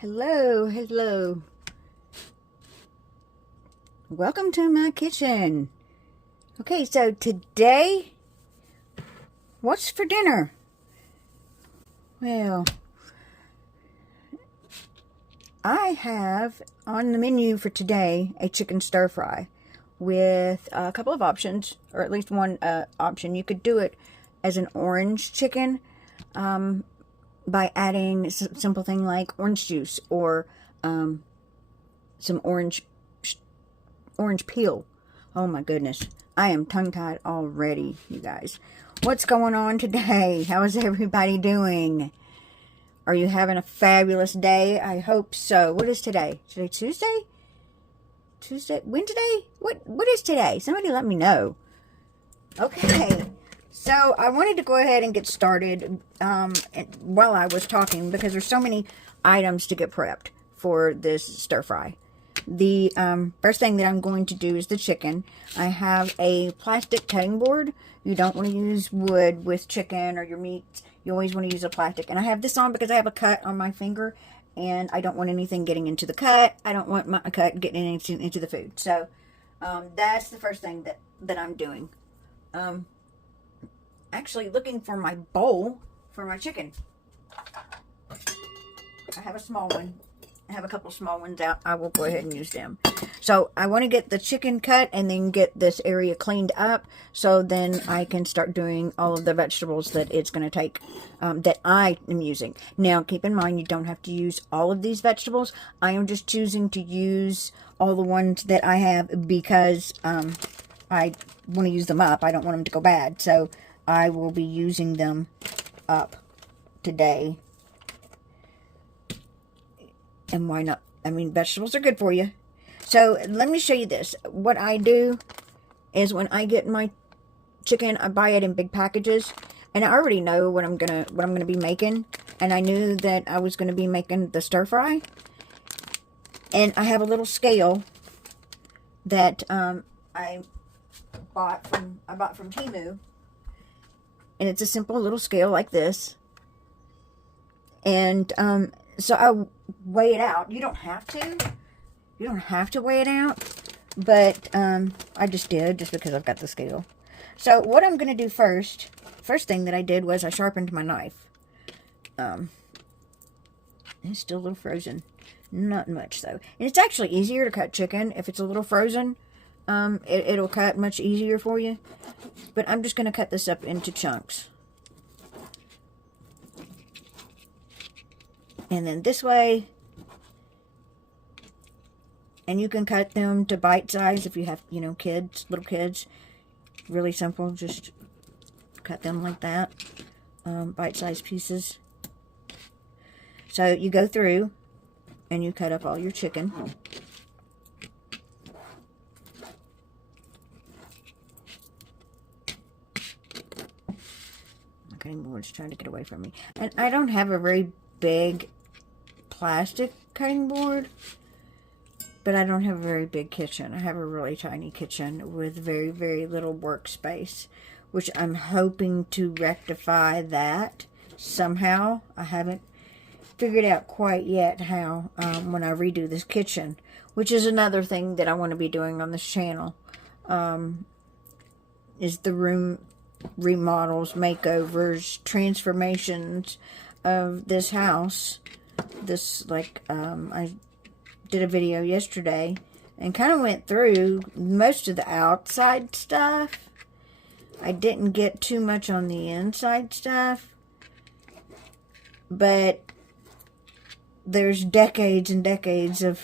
Hello. Welcome to my kitchen. Okay, so today, what's for dinner? Well, I have on the menu for today a chicken stir fry with a couple of options, or at least one option. You could do it as an orange chicken, by adding a simple thing like orange juice or some orange peel. Oh my goodness, I am tongue-tied already, you guys. What's going on today? How is everybody doing? Are you having a fabulous day? I hope so. What is today? Today Tuesday? Wednesday? What is today? Somebody let me know. Okay. So I wanted to go ahead and get started while I was talking, because there's so many items to get prepped for this stir fry. The first thing that I'm going to do is the chicken. I have a plastic cutting board. You don't want to use wood with chicken or your meat. You always want to use a plastic. And I have this on because I have a cut on my finger, and I don't want anything getting into the cut. I don't want my cut getting into the food. So that's the first thing that I'm doing. Actually looking for my bowl for my chicken. I have a small one. I have a couple small ones out. I will go ahead and use them. So I want to get the chicken cut and then get this area cleaned up, so then I can start doing all of the vegetables that it's going to take, that I am using. Now keep in mind, you don't have to use all of these vegetables. I am just choosing to use all the ones that I have because I want to use them up. I don't want them to go bad. So I will be using them up today. And why not? I mean, vegetables are good for you. So let me show you this. What I do is when I get my chicken, I buy it in big packages, and I already know what I'm gonna be making. And I knew that I was gonna be making the stir fry. And I have a little scale that I bought from Temu. And it's a simple little scale like this. And so I weigh it out. You don't have to. You don't have to weigh it out. But I just did, just because I've got the scale. So what I'm going to do first thing that I did was I sharpened my knife. It's still a little frozen. Not much, though. And it's actually easier to cut chicken if it's a little frozen. It'll cut much easier for you. But I'm just going to cut this up into chunks. And then this way. And you can cut them to bite size if you have, kids, little kids. Really simple. Just cut them like that. Bite size pieces. So you go through and you cut up all your chicken. Cutting board's trying to get away from me. And I don't have a very big plastic cutting board, but I don't have a very big kitchen. I have a really tiny kitchen with very, very little workspace, which I'm hoping to rectify that somehow. I haven't figured out quite yet how, when I redo this kitchen, which is another thing that I want to be doing on this channel, is the room remodels, makeovers, transformations of this house. This, I did a video yesterday and kind of went through most of the outside stuff. I didn't get too much on the inside stuff, but there's decades and decades of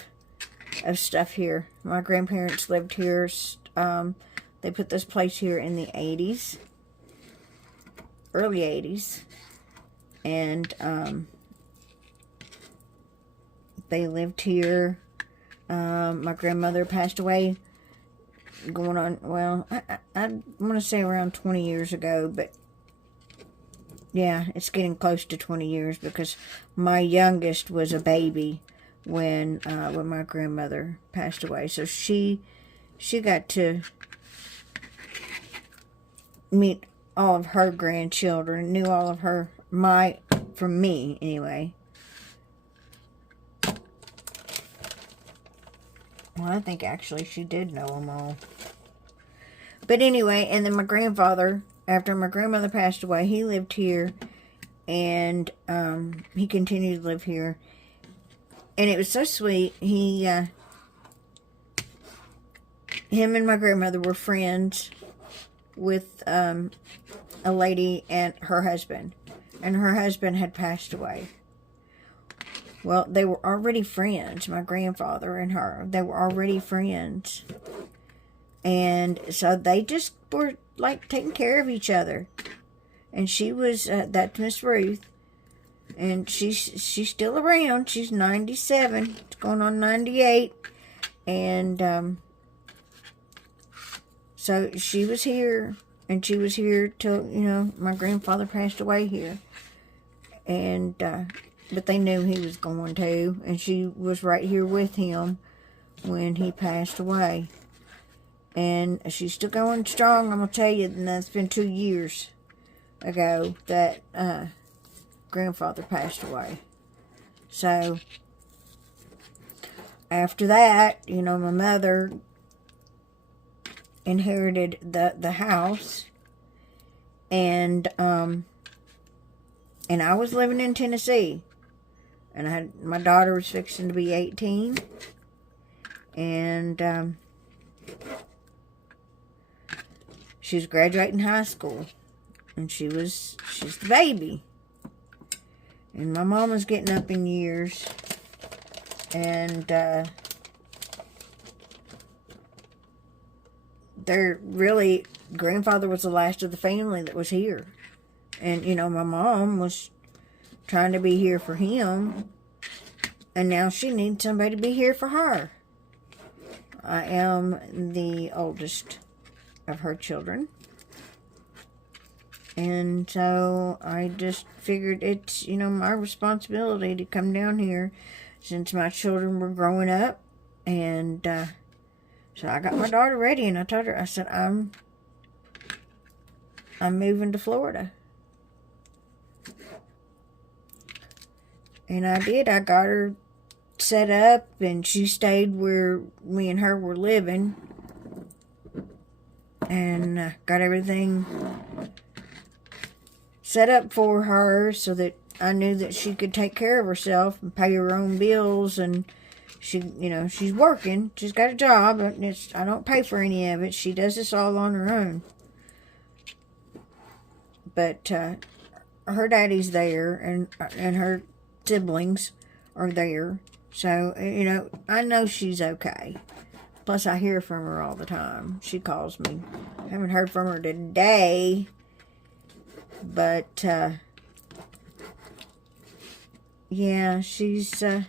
stuff here. My grandparents lived here. They put this place here in the 80s. Early 80s, and they lived here. My grandmother passed away going on, well, I want to say around 20 years ago, but yeah, it's getting close to 20 years because my youngest was a baby when my grandmother passed away. So she got to meet all of her grandchildren, knew all of from me anyway. Well, I think actually she did know them all. But anyway, and then my grandfather, after my grandmother passed away, he lived here. And he continued to live here. And it was so sweet. Him and my grandmother were friends with a lady and her husband. And her husband had passed away. Well, they were already friends, my grandfather and her. They were already friends. And so they just were, like, taking care of each other. And she was, that's Miss Ruth. And she's still around. She's 97. It's going on 98. And so she was here. And she was here till, you know, my grandfather passed away here. And, but they knew he was going to. And she was right here with him when he passed away. And she's still going strong, I'm going to tell you. And that's been 2 years ago that grandfather passed away. So after that, you know, my mother inherited the house, and I was living in Tennessee, and my daughter was fixing to be 18, and she was graduating high school. And she's the baby. And my mom was getting up in years. And grandfather was the last of the family that was here. And, you know, my mom was trying to be here for him. And now she needs somebody to be here for her. I am the oldest of her children. And so I just figured it's, you know, my responsibility to come down here since my children were growing up. And so I got my daughter ready, and I told her, I said, I'm moving to Florida. And I did. I got her set up, and she stayed where me and her were living. And got everything set up for her so that I knew that she could take care of herself and pay her own bills. And she, you know, she's working. She's got a job. I don't pay for any of it. She does this all on her own. But her daddy's there, and her siblings are there. So, you know, I know she's okay. Plus, I hear from her all the time. She calls me. I haven't heard from her today. But, yeah, she's a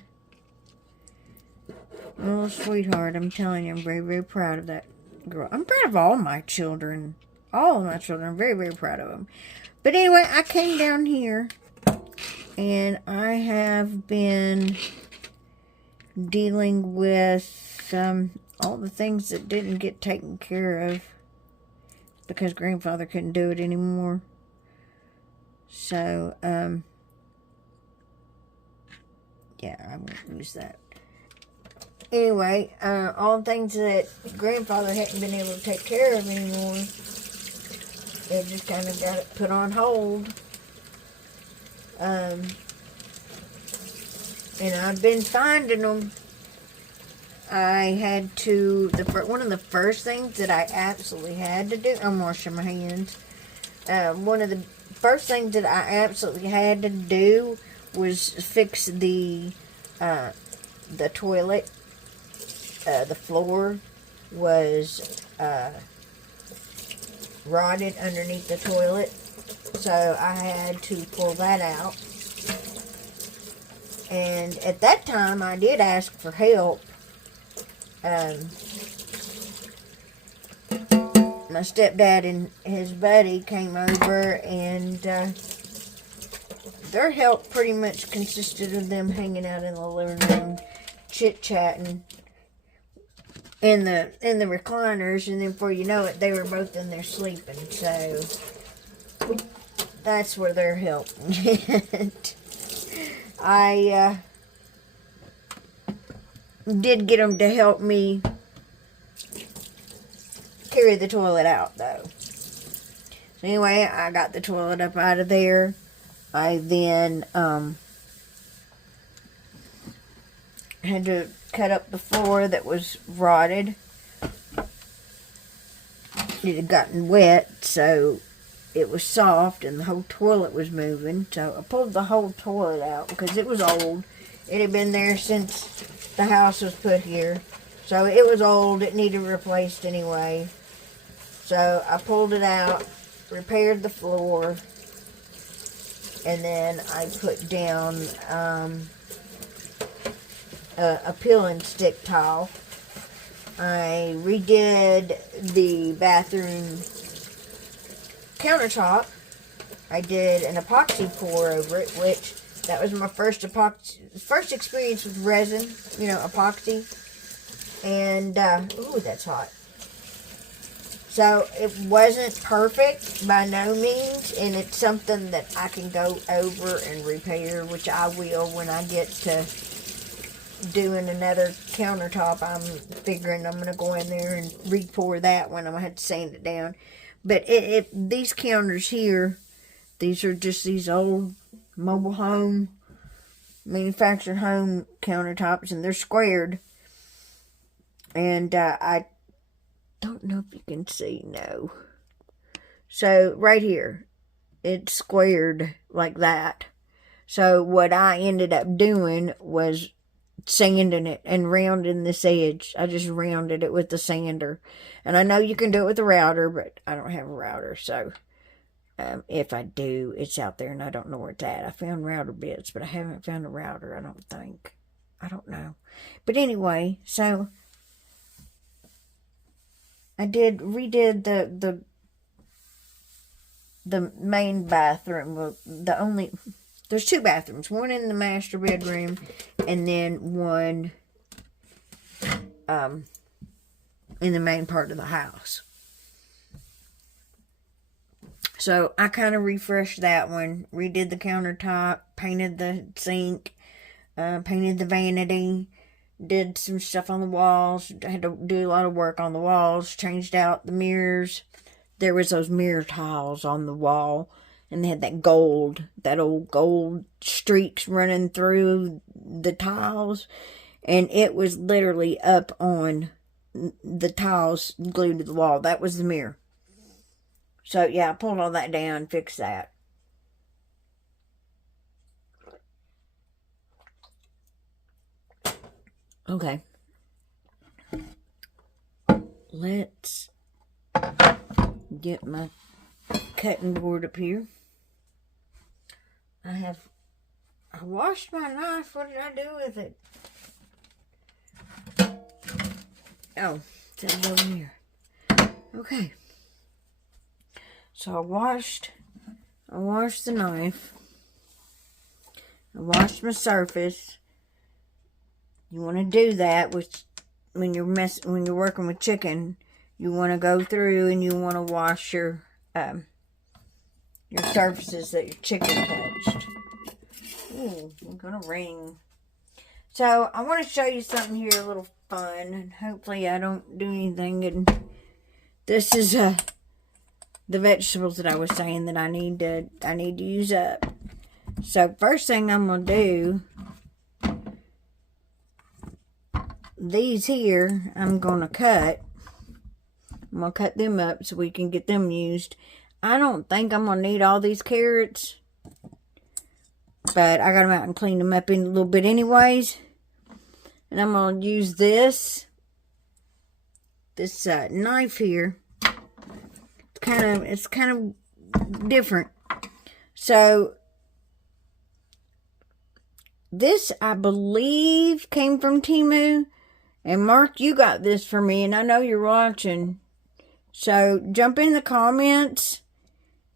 little sweetheart. I'm telling you, I'm very, very proud of that girl. I'm proud of all my children. All of my children. I'm very, very proud of them. But anyway, I came down here, and I have been dealing with all the things that didn't get taken care of because grandfather couldn't do it anymore. So, yeah, I won't use that. Anyway, all the things that grandfather hadn't been able to take care of anymore, they just kind of got it put on hold. And I've been finding them. I had to, one of the first things that I absolutely had to do, I'm washing my hands. One of the first things that I absolutely had to do was fix the toilet. The floor was rotted underneath the toilet, so I had to pull that out. And at that time, I did ask for help. My stepdad and his buddy came over, and their help pretty much consisted of them hanging out in the living room, chit-chatting in the recliners, and then before you know it, they were both in there sleeping. So that's where their help went. did get them to help me carry the toilet out, though. So anyway, I got the toilet up out of there. I then had to cut up the floor that was rotted. It had gotten wet, so it was soft, and the whole toilet was moving. So I pulled the whole toilet out because it was old. It had been there since the house was put here. So it was old. It needed replaced anyway. So I pulled it out, repaired the floor, and then I put down a peel and stick tile. I redid the bathroom countertop. I did an epoxy pour over it, which that was my first experience with resin, epoxy. And ooh, that's hot. So it wasn't perfect by no means, and it's something that I can go over and repair, which I will when I get to doing another countertop. I'm figuring I'm going to go in there and re-pour that one. I'm going to have to sand it down. But these counters here, these are just these old mobile home, manufactured home countertops, and they're squared. And I don't know if you can see, no. So right here, it's squared like that. So what I ended up doing was sanding it and rounding this edge. I just rounded it with the sander. And I know you can do it with a router, but I don't have a router. So if I do, it's out there and I don't know where it's at. I found router bits, but I haven't found a router, I don't think. I don't know. But anyway, so I redid the main bathroom. There's two bathrooms. One in the master bedroom, and then one in the main part of the house. So I kind of refreshed that one. Redid the countertop, painted the sink, painted the vanity, did some stuff on the walls. I had to do a lot of work on the walls. Changed out the mirrors. There was those mirror tiles on the wall. And they had that old gold streaks running through the tiles. And it was literally up on the tiles glued to the wall. That was the mirror. So, yeah, I pulled all that down, fixed that. Okay. Let's get my cutting board up here. I washed my knife. What did I do with it? Oh, it's over here. Okay. So I washed the knife. I washed my surface. You want to do that when you're working with chicken. You want to go through and you want to wash your surfaces that your chicken touched. Ooh, I'm gonna ring. So I want to show you something here, a little fun, and hopefully I don't do anything. And this is the vegetables that I was saying that I need to use up. So first thing I'm gonna do, these here I'm gonna cut. I'm gonna cut them up so we can get them used. I don't think I'm going to need all these carrots. But I got them out and cleaned them up in a little bit anyways. And I'm going to use this knife here. It's kind of different. So this, I believe, came from Temu. And Mark, you got this for me, and I know you're watching. So jump in the comments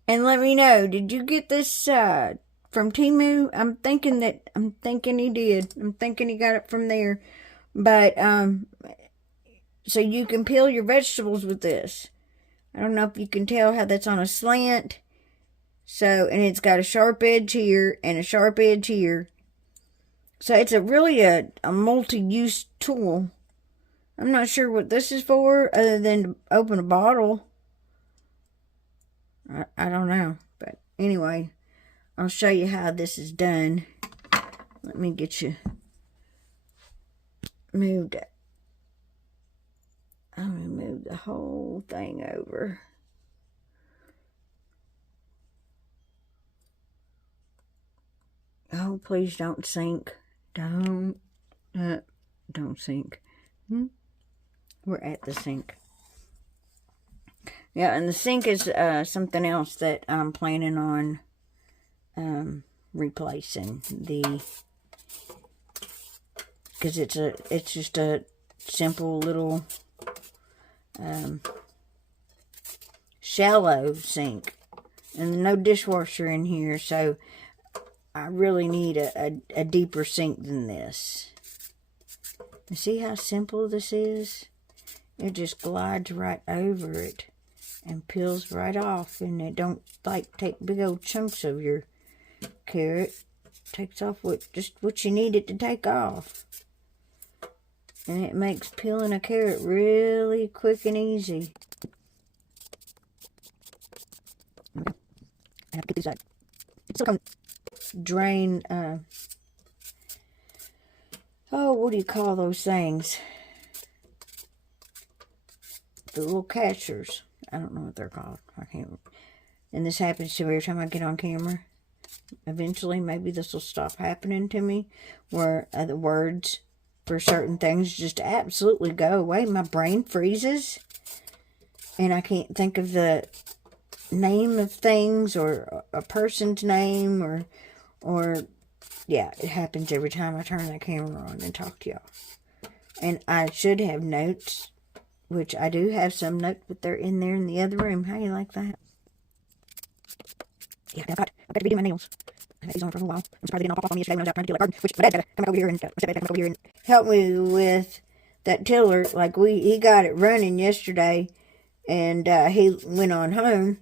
and let me know. Did you get this from Temu? I'm thinking he did. I'm thinking he got it from there. But so you can peel your vegetables with this. I don't know if you can tell how that's on a slant. So, and it's got a sharp edge here and a sharp edge here. So it's really a multi-use tool. I'm not sure what this is for other than to open a bottle. I don't know. But anyway, I'll show you how this is done. Let me get you moved. I'm going to move the whole thing over. Oh, please don't sink. Don't sink. We're at the sink. Yeah, and the sink is something else that I'm planning on replacing. Because it's just a simple little shallow sink, and no dishwasher in here, so I really need a deeper sink than this. You see how simple this is? It just glides right over it and peels right off, and it don't like take big old chunks of your carrot. It takes off just what you need it to take off. And it makes peeling a carrot really quick and easy. Okay. I have to get these out. It's still coming. Drain, oh, what do you call those things? The little catchers. I don't know what they're called. I can't. And this happens to me every time I get on camera. Eventually, maybe this will stop happening to me, where the words for certain things just absolutely go away. My brain freezes, and I can't think of the name of things or a person's name or yeah, it happens every time I turn that camera on and talk to y'all. And I should have notes, which I do have some notes, but they're in there in the other room. How you like that? Yeah, I've got to redo my nails. I had these on for a while. I'm surprised they didn't all pop off on me yesterday when I was out trying to do that garden. Which my dad come over here and come over here and help me with that tiller. Like he got it running yesterday, and he went on home,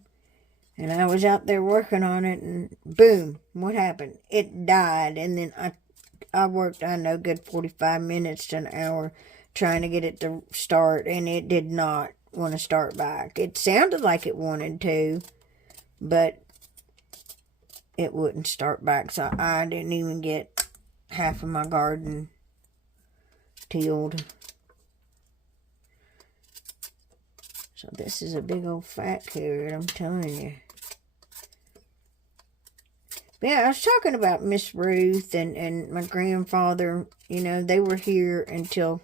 and I was out there working on it, and boom, what happened? It died, and then I worked, I know, good 45 minutes to an hour trying to get it to start, and it did not want to start back. It sounded like it wanted to, but it wouldn't start back, so I didn't even get half of my garden tilled. So this is a big old fat carrot, I'm telling you. But yeah, I was talking about Miss Ruth and my grandfather. You know, they were here until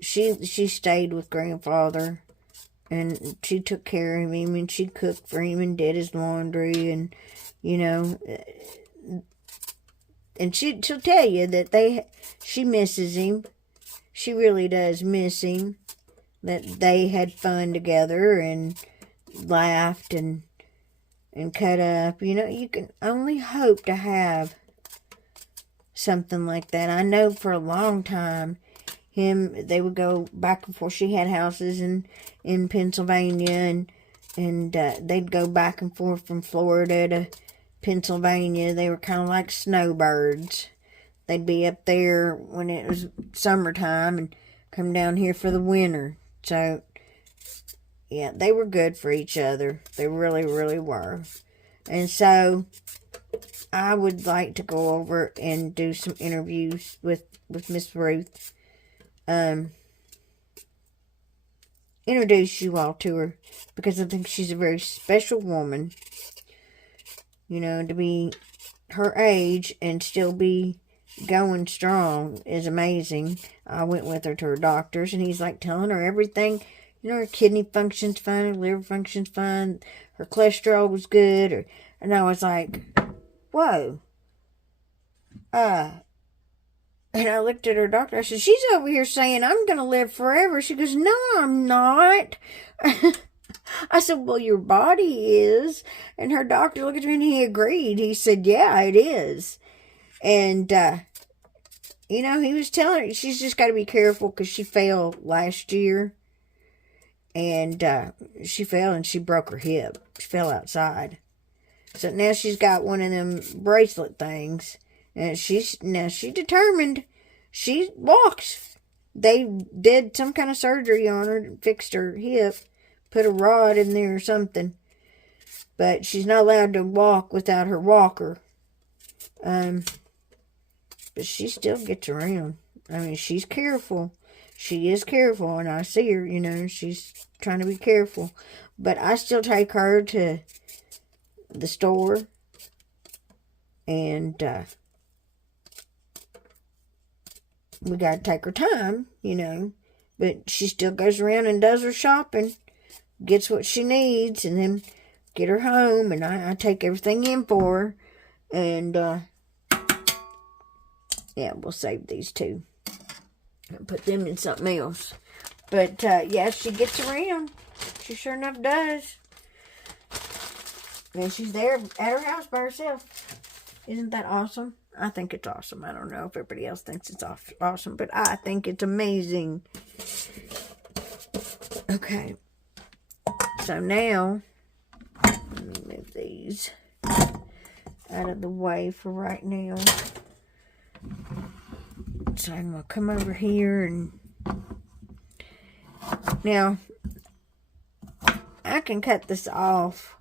she stayed with grandfather, and she took care of him, and she cooked for him and did his laundry, and you know, and she'll tell you that she misses him. She really does miss him. That they had fun together and laughed and cut up. You know, you can only hope to have something like that. I know for a long time, they would go back and forth. She had houses in Pennsylvania, and they'd go back and forth from Florida to Pennsylvania. They were kind of like snowbirds. They'd be up there when it was summertime and come down here for the winter. So, yeah, they were good for each other. They really, really were. And so, I would like to go over and do some interviews with Miss Ruth. Introduce you all to her, because I think she's a very special woman. You know, to be her age and still be going strong is amazing. I went with her to her doctor's, and he's like telling her everything. You know, her kidney function's fine, her liver function's fine, her cholesterol was good. And I was like, whoa. And I looked at her doctor. I said, she's over here saying I'm going to live forever. She goes, no, I'm not. I said, well, your body is. And her doctor looked at me and he agreed. He said, yeah, it is. And, you know, he was telling her she's just got to be careful because she fell last year. And she fell and she broke her hip. She fell outside. So now she's got one of them bracelet things. And she's determined. She walks. They did some kind of surgery on her, fixed her hip, put a rod in there or something. But she's not allowed to walk without her walker. But she still gets around. I mean, she's careful. She is careful, and I see her, you know, she's trying to be careful. But I still take her to the store, and we got to take her time, you know. But she still goes around and does her shopping, gets what she needs, and then get her home, and I take everything in for her. And, yeah, we'll save these two and put them in something else. But, yeah, she gets around. She sure enough does. And she's there at her house by herself. Isn't that awesome? I think it's awesome. I don't know if everybody else thinks it's awesome, but I think it's amazing. Okay. So now, let me move these out of the way for right now. So I'm going to come over here and now I can cut this off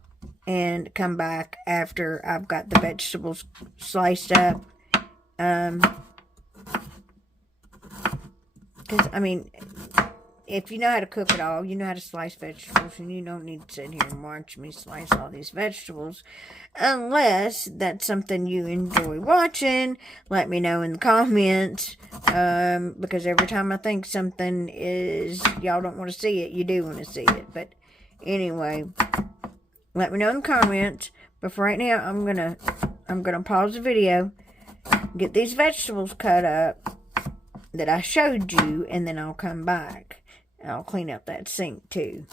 and come back after I've got the vegetables sliced up. Because, I mean, if you know how to cook it all, you know how to slice vegetables, and you don't need to sit here and watch me slice all these vegetables. Unless that's something you enjoy watching, let me know in the comments. Because every time I think something is, y'all don't want to see it, you do want to see it. But anyway, let me know in the comments. But for right now, I'm gonna pause the video, get these vegetables cut up that I showed you, and then I'll come back. I'll clean up that sink too.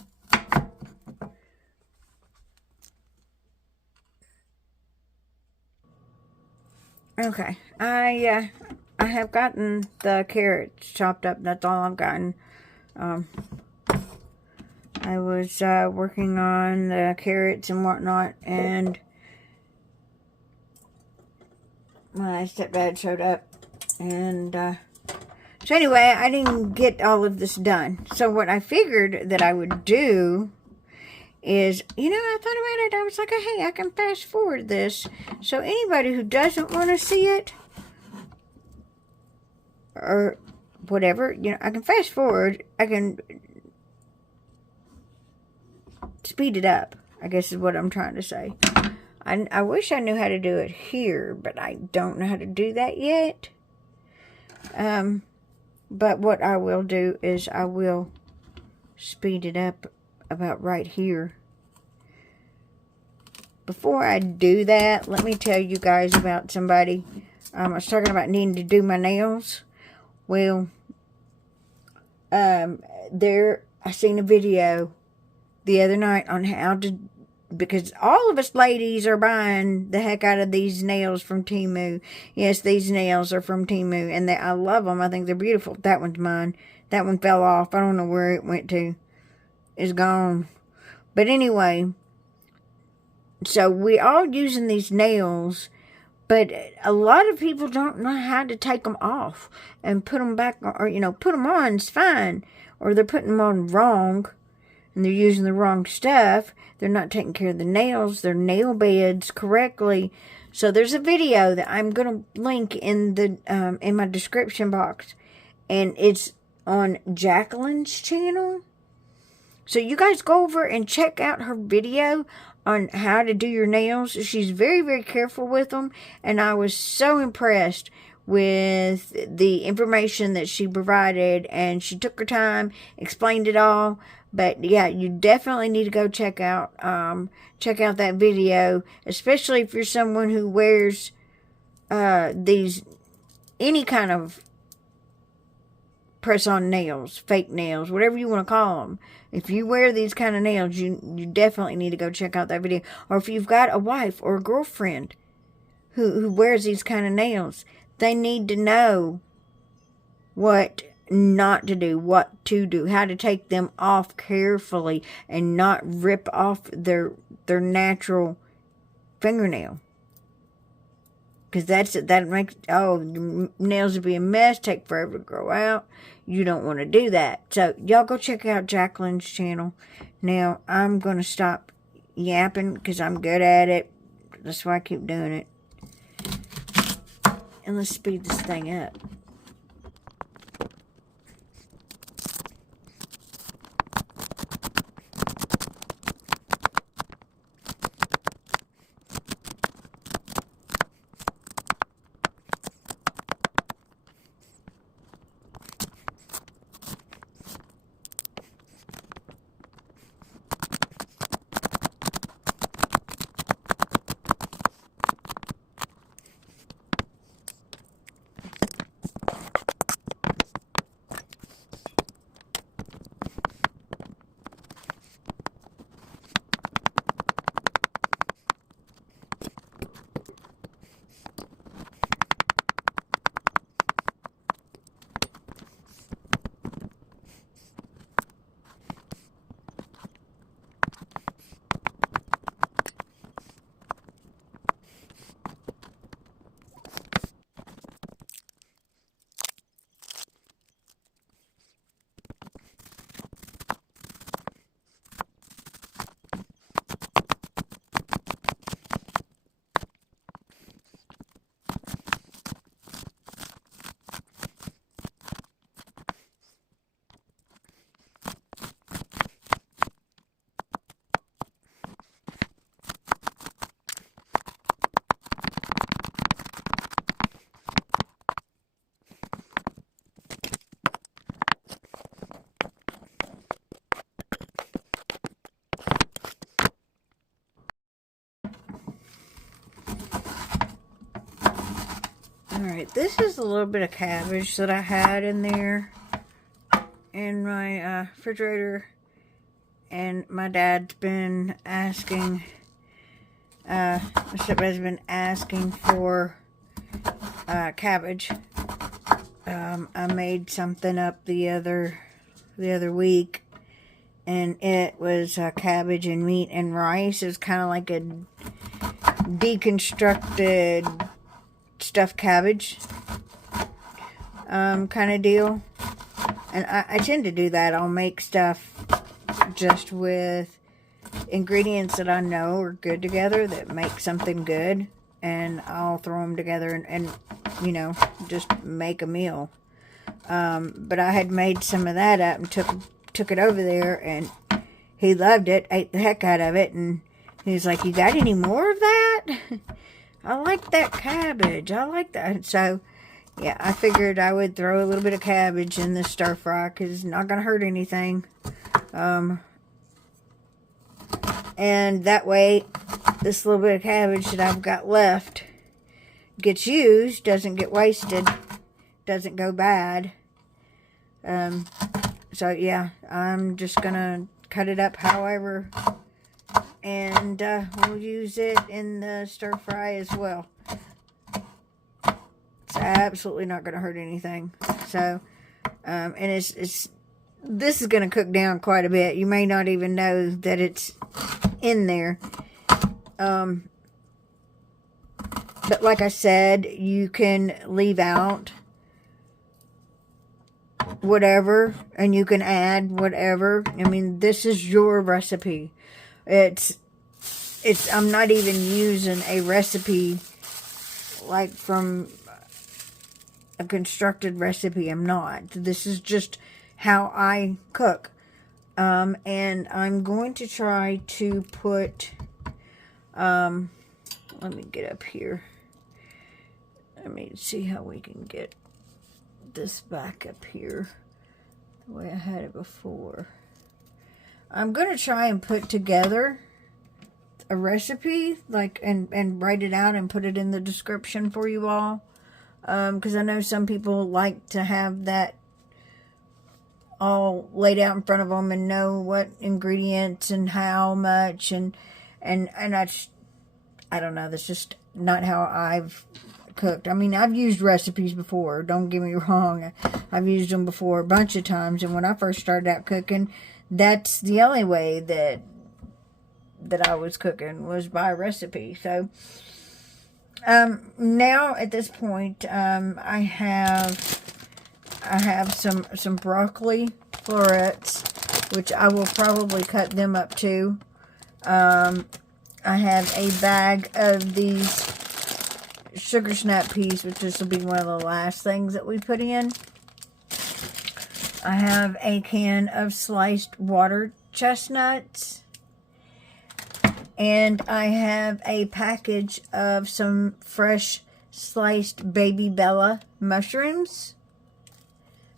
Okay, I have gotten the carrots chopped up. That's all I've gotten. I was working on the carrots and whatnot, and my stepdad showed up, and so anyway, I didn't get all of this done. So what I figured that I would do is, you know, I thought about it. I was like, hey, I can fast forward this. So anybody who doesn't want to see it, or whatever, you know, I can fast forward. I can speed it up, I guess is what I'm trying to say. I wish I knew how to do it here, but I don't know how to do that yet. But what I will do is I will speed it up about right here. Before I do that, let me tell you guys about somebody. I was talking about needing to do my nails. Well, I seen a video the other night on how to, because all of us ladies are buying the heck out of these nails from Temu. Yes, these nails are from Temu, and I love them. I think they're beautiful. That one's mine. That one fell off. I don't know where it went to. It's gone. But anyway, so we all using these nails, but a lot of people don't know how to take them off and put them back, or, you know, put them on is fine, or they're putting them on wrong, and they're using the wrong stuff. They're not taking care of the nails, their nail beds correctly. So there's a video that I'm going to link in the in my description box, and it's on Jacqueline's channel. So you guys go over and check out her video on how to do your nails. She's very, very careful with them, and I was so impressed with the information that she provided, and she took her time, explained it all. But yeah, you definitely need to go check out that video, especially if you're someone who wears any kind of press-on nails, fake nails, whatever you want to call them. If you wear these kind of nails, you definitely need to go check out that video. Or if you've got a wife or a girlfriend who wears these kind of nails, they need to know what not to do, what to do, how to take them off carefully and not rip off their natural fingernail. Because that makes, oh, your nails will be a mess, take forever to grow out. You don't want to do that. So, y'all go check out Jacqueline's channel. Now, I'm going to stop yapping because I'm good at it. That's why I keep doing it. And let's speed this thing up. Alright, this is a little bit of cabbage that I had in there in my refrigerator, and my dad's been asking, my stepdad's been asking for cabbage. I made something up the other week, and it was cabbage and meat and rice. It was kind of like a deconstructed stuffed cabbage kind of deal. And I tend to do that. I'll make stuff just with ingredients that I know are good together, that make something good, and I'll throw them together and you know, just make a meal. But I had made some of that up and took it over there, and he loved it, ate the heck out of it, and he was like, "You got any more of that?" I like that cabbage. I like that. So, yeah, I figured I would throw a little bit of cabbage in this stir fry because it's not going to hurt anything. And that way, this little bit of cabbage that I've got left gets used, doesn't get wasted, doesn't go bad. So, yeah, I'm just going to cut it up however, and we'll use it in the stir fry as well. It's absolutely not going to hurt anything. So, and this is going to cook down quite a bit. You may not even know that it's in there. But like I said, you can leave out whatever, and you can add whatever. I mean, this is your recipe. I'm not even using a recipe like from a constructed recipe. I'm not. This is just how I cook. And I'm going to try to put, let me get up here. Let me see how we can get this back up here the way I had it before. I'm going to try and put together a recipe, like, and write it out and put it in the description for you all. Because I know some people like to have that all laid out in front of them and know what ingredients and how much, and I don't know, that's just not how I've cooked. I mean, I've used recipes before, don't get me wrong. I've used them before a bunch of times, and when I first started out cooking, that's the only way that I was cooking, was by recipe. So Now at this point, I have some broccoli florets, which I will probably cut them up too. I have a bag of these sugar snap peas, which this will be one of the last things that we put in. I have a can of sliced water chestnuts. And I have a package of some fresh sliced baby Bella mushrooms.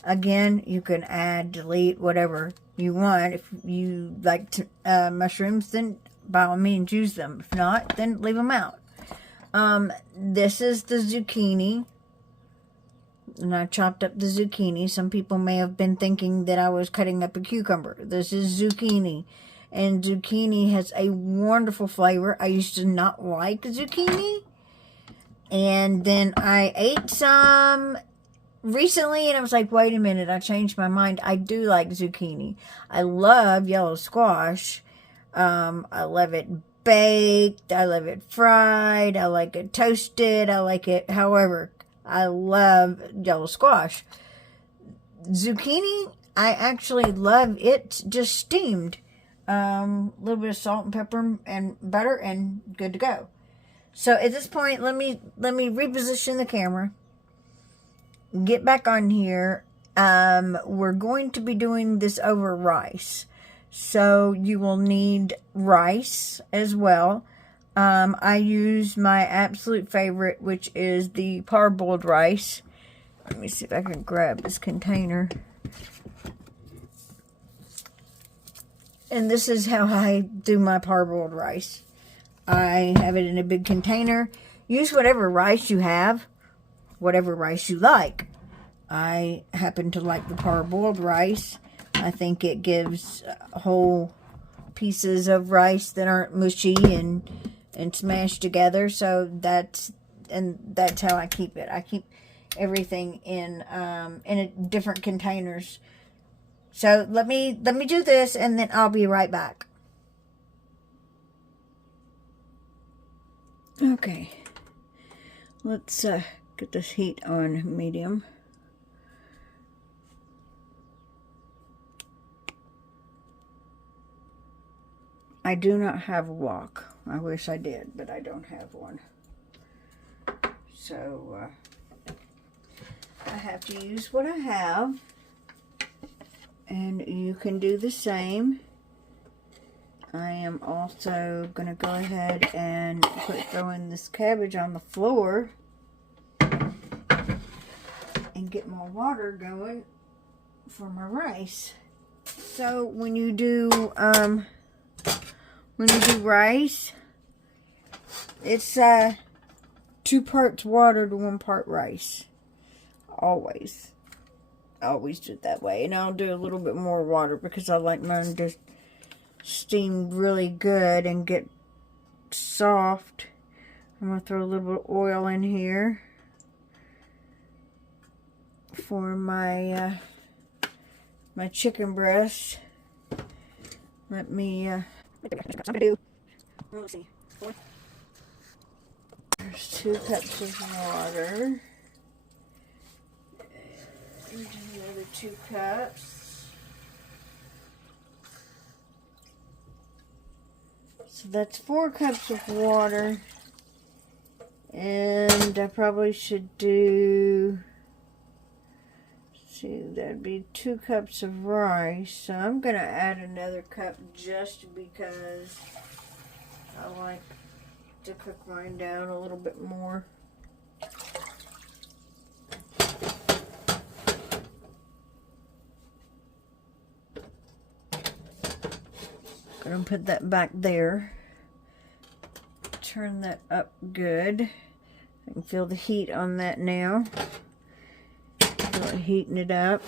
Again, you can add, delete, whatever you want. If you like mushrooms, then by all means use them. If not, then leave them out. This is the zucchini. And I chopped up the zucchini. Some people may have been thinking that I was cutting up a cucumber. This is zucchini. And zucchini has a wonderful flavor. I used to not like zucchini. And then I ate some recently, and I was like, wait a minute, I changed my mind. I do like zucchini. I love yellow squash. I love it baked. I love it fried. I like it toasted. I like it however. I love yellow squash. Zucchini, I actually love it just steamed. A little bit of salt and pepper and butter, and good to go. So at this point, let me reposition the camera. Get back on here. We're going to be doing this over rice. So you will need rice as well. I use my absolute favorite, which is the parboiled rice. Let me see if I can grab this container. And this is how I do my parboiled rice. I have it in a big container. Use whatever rice you have, whatever rice you like. I happen to like the parboiled rice. I think it gives whole pieces of rice that aren't mushy and smashed together. So that's how I keep it. I keep everything in different containers. So let me do this, and then I'll be right back. Okay, let's get this heat on medium. I do not have a wok. I wish I did, but I don't have one. So I have to use what I have. And you can do the same. I am also going to go ahead and throw in this cabbage on the floor. And get my water going for my rice. So when you do rice, it's 2 parts water to 1 part rice. Always. I always do it that way. And I'll do a little bit more water because I like mine to steam really good and get soft. I'm going to throw a little bit of oil in here for my my chicken breast. Let me let's see. There's 2 cups of water. And another 2 cups. So that's 4 cups of water. And I probably should do, let's see, that'd be 2 cups of rice. So I'm going to add another cup just because I like to cook mine down a little bit more. Gonna put that back there. Turn that up good. I can feel the heat on that now. Feel it heating it up.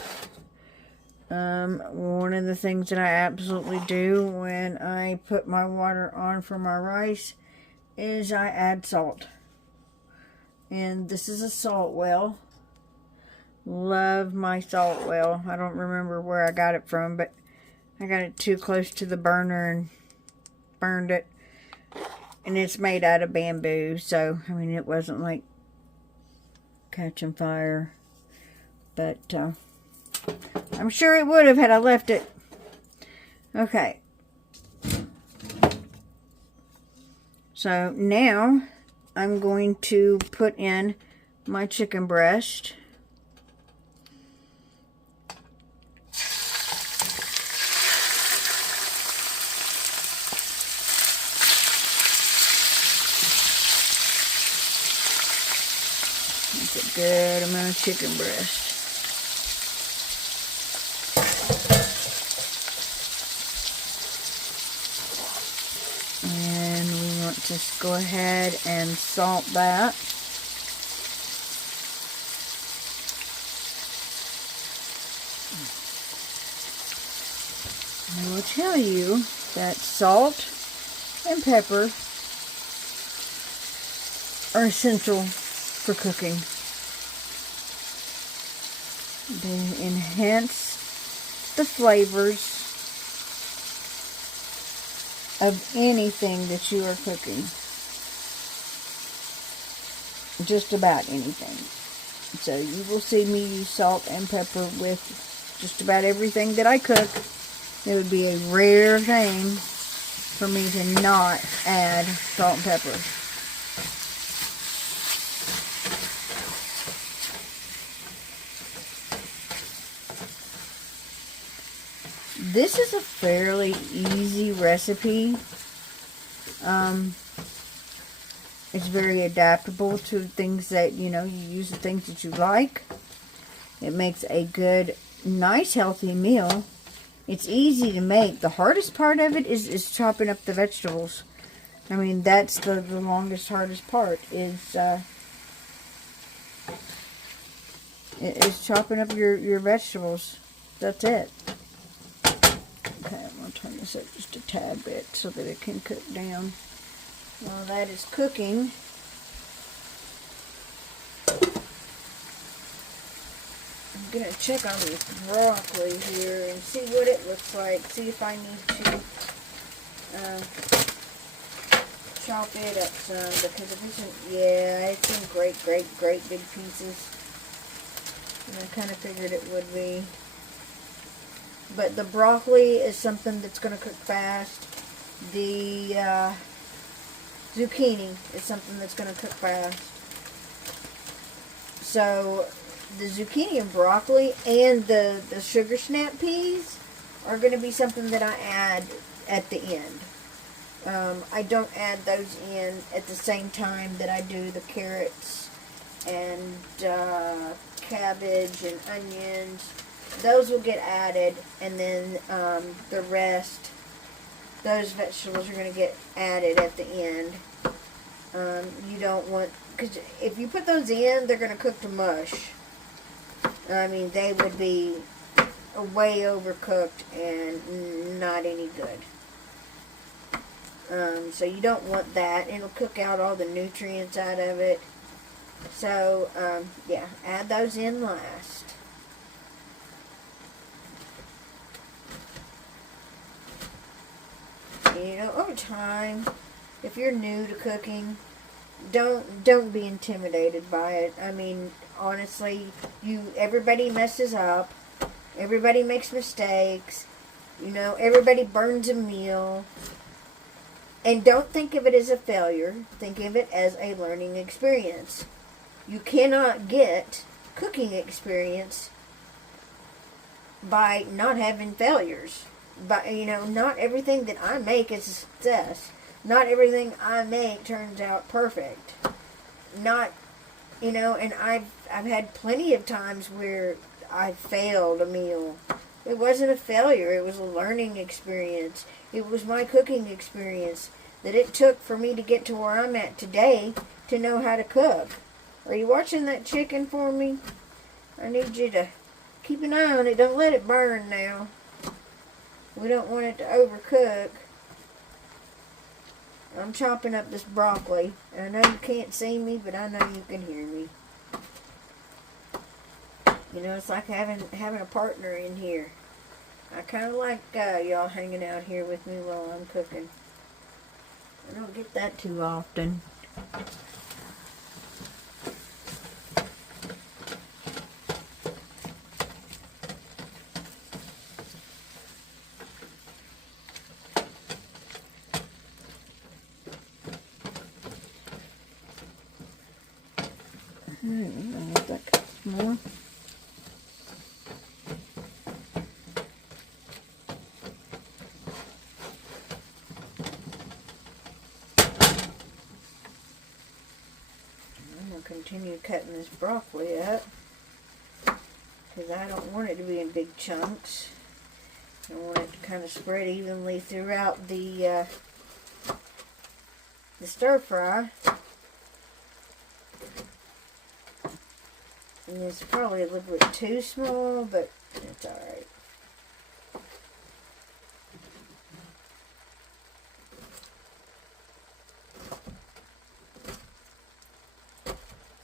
One of the things that I absolutely do when I put my water on for my rice is I add salt. And this is a salt well. Love my salt well. I don't remember where I got it from, but I got it too close to the burner and burned it. And it's made out of bamboo, so, I mean, it wasn't like catching fire. But, I'm sure it would have had I left it. Okay. So, now, I'm going to put in my chicken breast. That's a good amount of chicken breast. And we want to just go ahead and salt that. I will tell you that salt and pepper are essential for cooking. They enhance the flavors of anything that you are cooking. Just about anything. So you will see me use salt and pepper with just about everything that I cook. It would be a rare thing for me to not add salt and pepper. This is a fairly easy recipe. It's very adaptable to things that, you know, you use the things that you like. It makes a good, nice, healthy meal. It's easy to make. The hardest part of it is chopping up the vegetables. I mean, that's the longest, hardest part is chopping up your vegetables. That's it. Okay, I'm going to turn this up just a tad bit so that it can cook down. While that is cooking, I'm going to check on this broccoli here and see what it looks like. See if I need to chop it up some, because if it's in, yeah, it's in great big pieces. And I kind of figured it would be. But the broccoli is something that's going to cook fast. The zucchini is something that's going to cook fast. So the zucchini and broccoli and the sugar snap peas are going to be something that I add at the end. I don't add those in at the same time that I do the carrots and cabbage and onions. Those will get added, and then the rest, those vegetables are going to get added at the end. You don't want, because if you put those in, they're going to cook to mush. I mean, they would be way overcooked and not any good. So you don't want that. It'll cook out all the nutrients out of it. So, yeah, add those in last. You know, over time, if you're new to cooking, don't be intimidated by it. I mean, honestly, everybody messes up. Everybody makes mistakes. You know, everybody burns a meal. And don't think of it as a failure. Think of it as a learning experience. You cannot get cooking experience by not having failures. But, you know, not everything that I make is a success. Not everything I make turns out perfect. Not, you know, and I've had plenty of times where I failed a meal. It wasn't a failure. It was a learning experience. It was my cooking experience that it took for me to get to where I'm at today to know how to cook. Are you watching that chicken for me? I need you to keep an eye on it. Don't let it burn now. We don't want it to overcook. I'm chopping up this broccoli. I know you can't see me, but I know you can hear me. You know, it's like having a partner in here. I kind of like y'all hanging out here with me while I'm cooking. I don't get that too often. More. I'm going to continue cutting this broccoli up because I don't want it to be in big chunks. I want it to kind of spread evenly throughout the stir fry. And it's probably a little bit too small, but it's alright.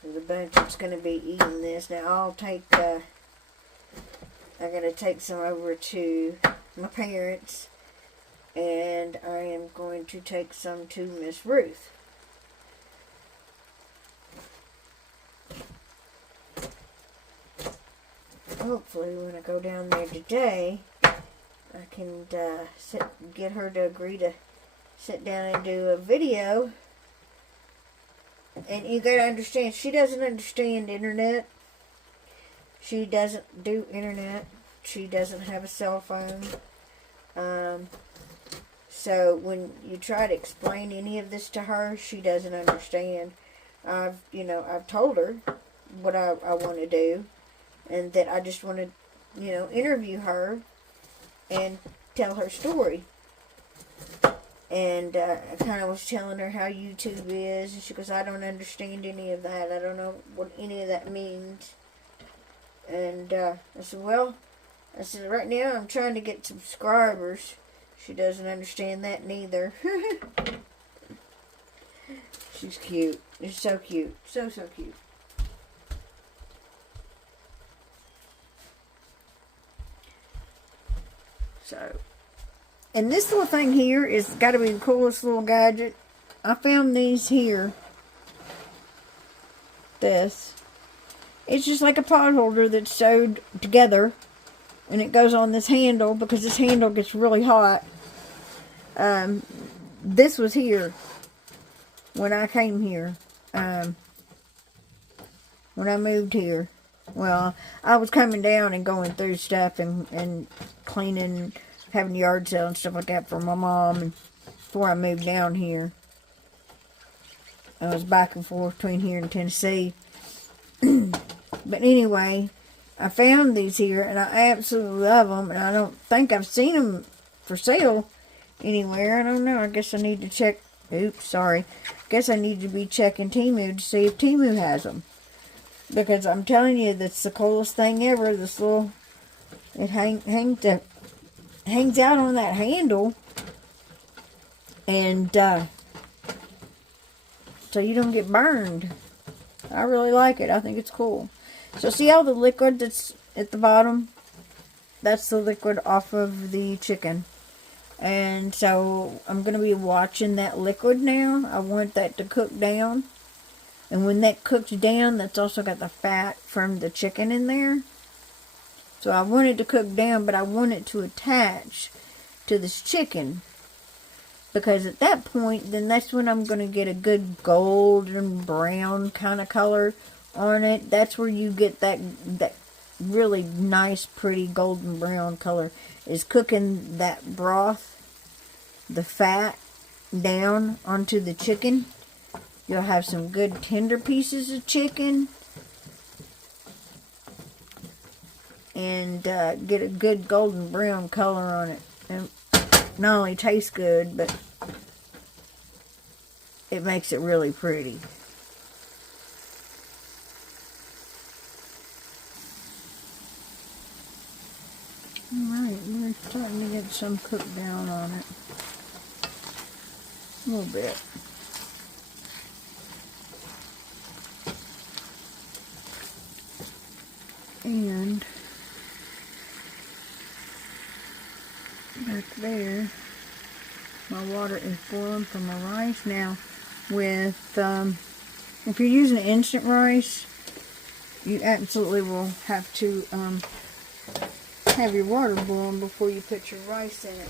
The bunch is going to be eating this. Now I'm going to take some over to my parents, and I am going to take some to Miss Ruth. Hopefully when I go down there today, I can get her to agree to sit down and do a video. And you gotta understand, she doesn't understand internet. She doesn't do internet. She doesn't have a cell phone. So when you try to explain any of this to her, she doesn't understand. I've told her what I want to do, and that I just want to, interview her and tell her story. And I kind of was telling her how YouTube is, and she goes, I don't understand any of that. I don't know what any of that means. And I said, well, right now I'm trying to get subscribers. She doesn't understand that neither. She's cute. She's so cute. So cute. So, and this little thing here is got to be the coolest little gadget. I found these here. This. It's just like a pot holder that's sewed together. And it goes on this handle because this handle gets really hot. This was here when I came here. When I moved here. Well, I was coming down and going through stuff and cleaning, having yard sale and stuff like that for my mom. And before I moved down here, I was back and forth between here and Tennessee. But anyway, I found these here and I absolutely love them. And I don't think I've seen them for sale anywhere. I don't know. I guess I need to check. Oops, sorry. I guess I need to be checking Temu to see if Temu has them. Because I'm telling you, that's the coolest thing ever. This little, it hangs out on that handle. And, so you don't get burned. I really like it. I think it's cool. So see all the liquid that's at the bottom? That's the liquid off of the chicken. And so I'm going to be watching that liquid now. I want that to cook down. And when that cooks down, that's also got the fat from the chicken in there. So I want it to cook down, but I want it to attach to this chicken. Because at that point, then that's when I'm going to get a good golden brown kind of color on it. That's where you get that really nice, pretty golden brown color. Is cooking that broth, the fat, down onto the chicken. You'll have some good tender pieces of chicken. And get a good golden brown color on it. And not only tastes good, but it makes it really pretty. Alright, we're starting to get some cooked down on it. A little bit. And back there, My water is boiling for my rice. Now, with, if you're using instant rice, you absolutely will have to have your water boiling before you put your rice in it.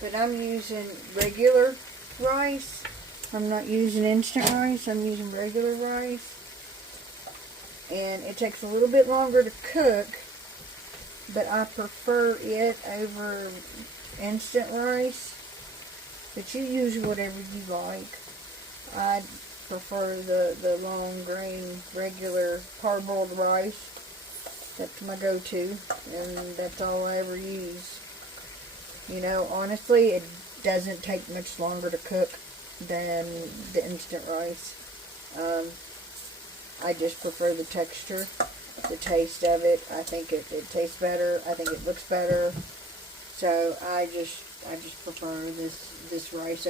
But I'm using regular rice. I'm not using instant rice. I'm using regular rice. And it takes a little bit longer to cook, but I prefer it over instant rice. But you use whatever you like. I prefer the long grain regular parboiled rice. That's my go-to, and that's all I ever use. You know, honestly, it doesn't take much longer to cook than the instant rice. I just prefer the texture, the taste of it. I think it tastes better. I think it looks better. So I just prefer this rice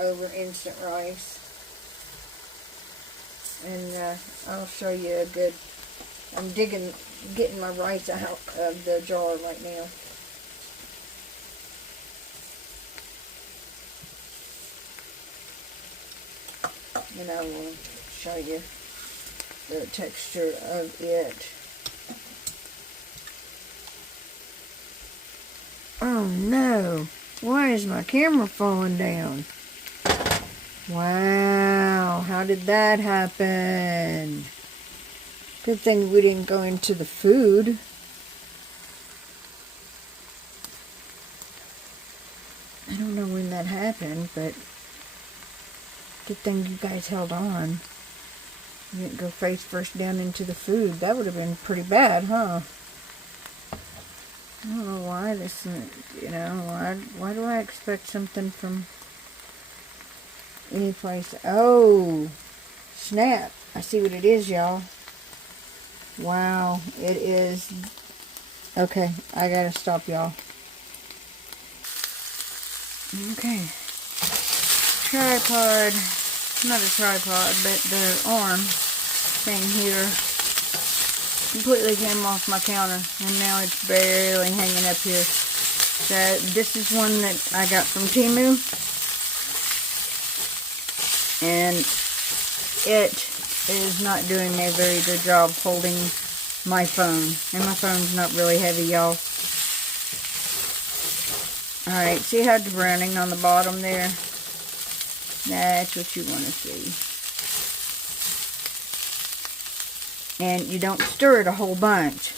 over instant rice. And I'll show you a good. I'm getting my rice out of the jar right now. And I will show you the texture of it. Oh no! Why is my camera falling down? Wow, how did that happen? Good thing we didn't go into the food. I don't know when that happened, but good thing you guys held on. You didn't go face first down into the food. That would have been pretty bad, huh? I don't know why this, you know, why do I expect something from any place? Oh, snap. I see what it is, y'all. Wow, it is. Okay, I gotta stop, y'all. Okay. Tripod. Not a tripod, but the arm thing here completely came off my counter, and now it's barely hanging up here. So this is one that I got from Temu, and it is not doing a very good job holding my phone, and my phone's not really heavy, y'all. Alright, see how it's browning on the bottom there? That's what you want to see. And you don't stir it a whole bunch.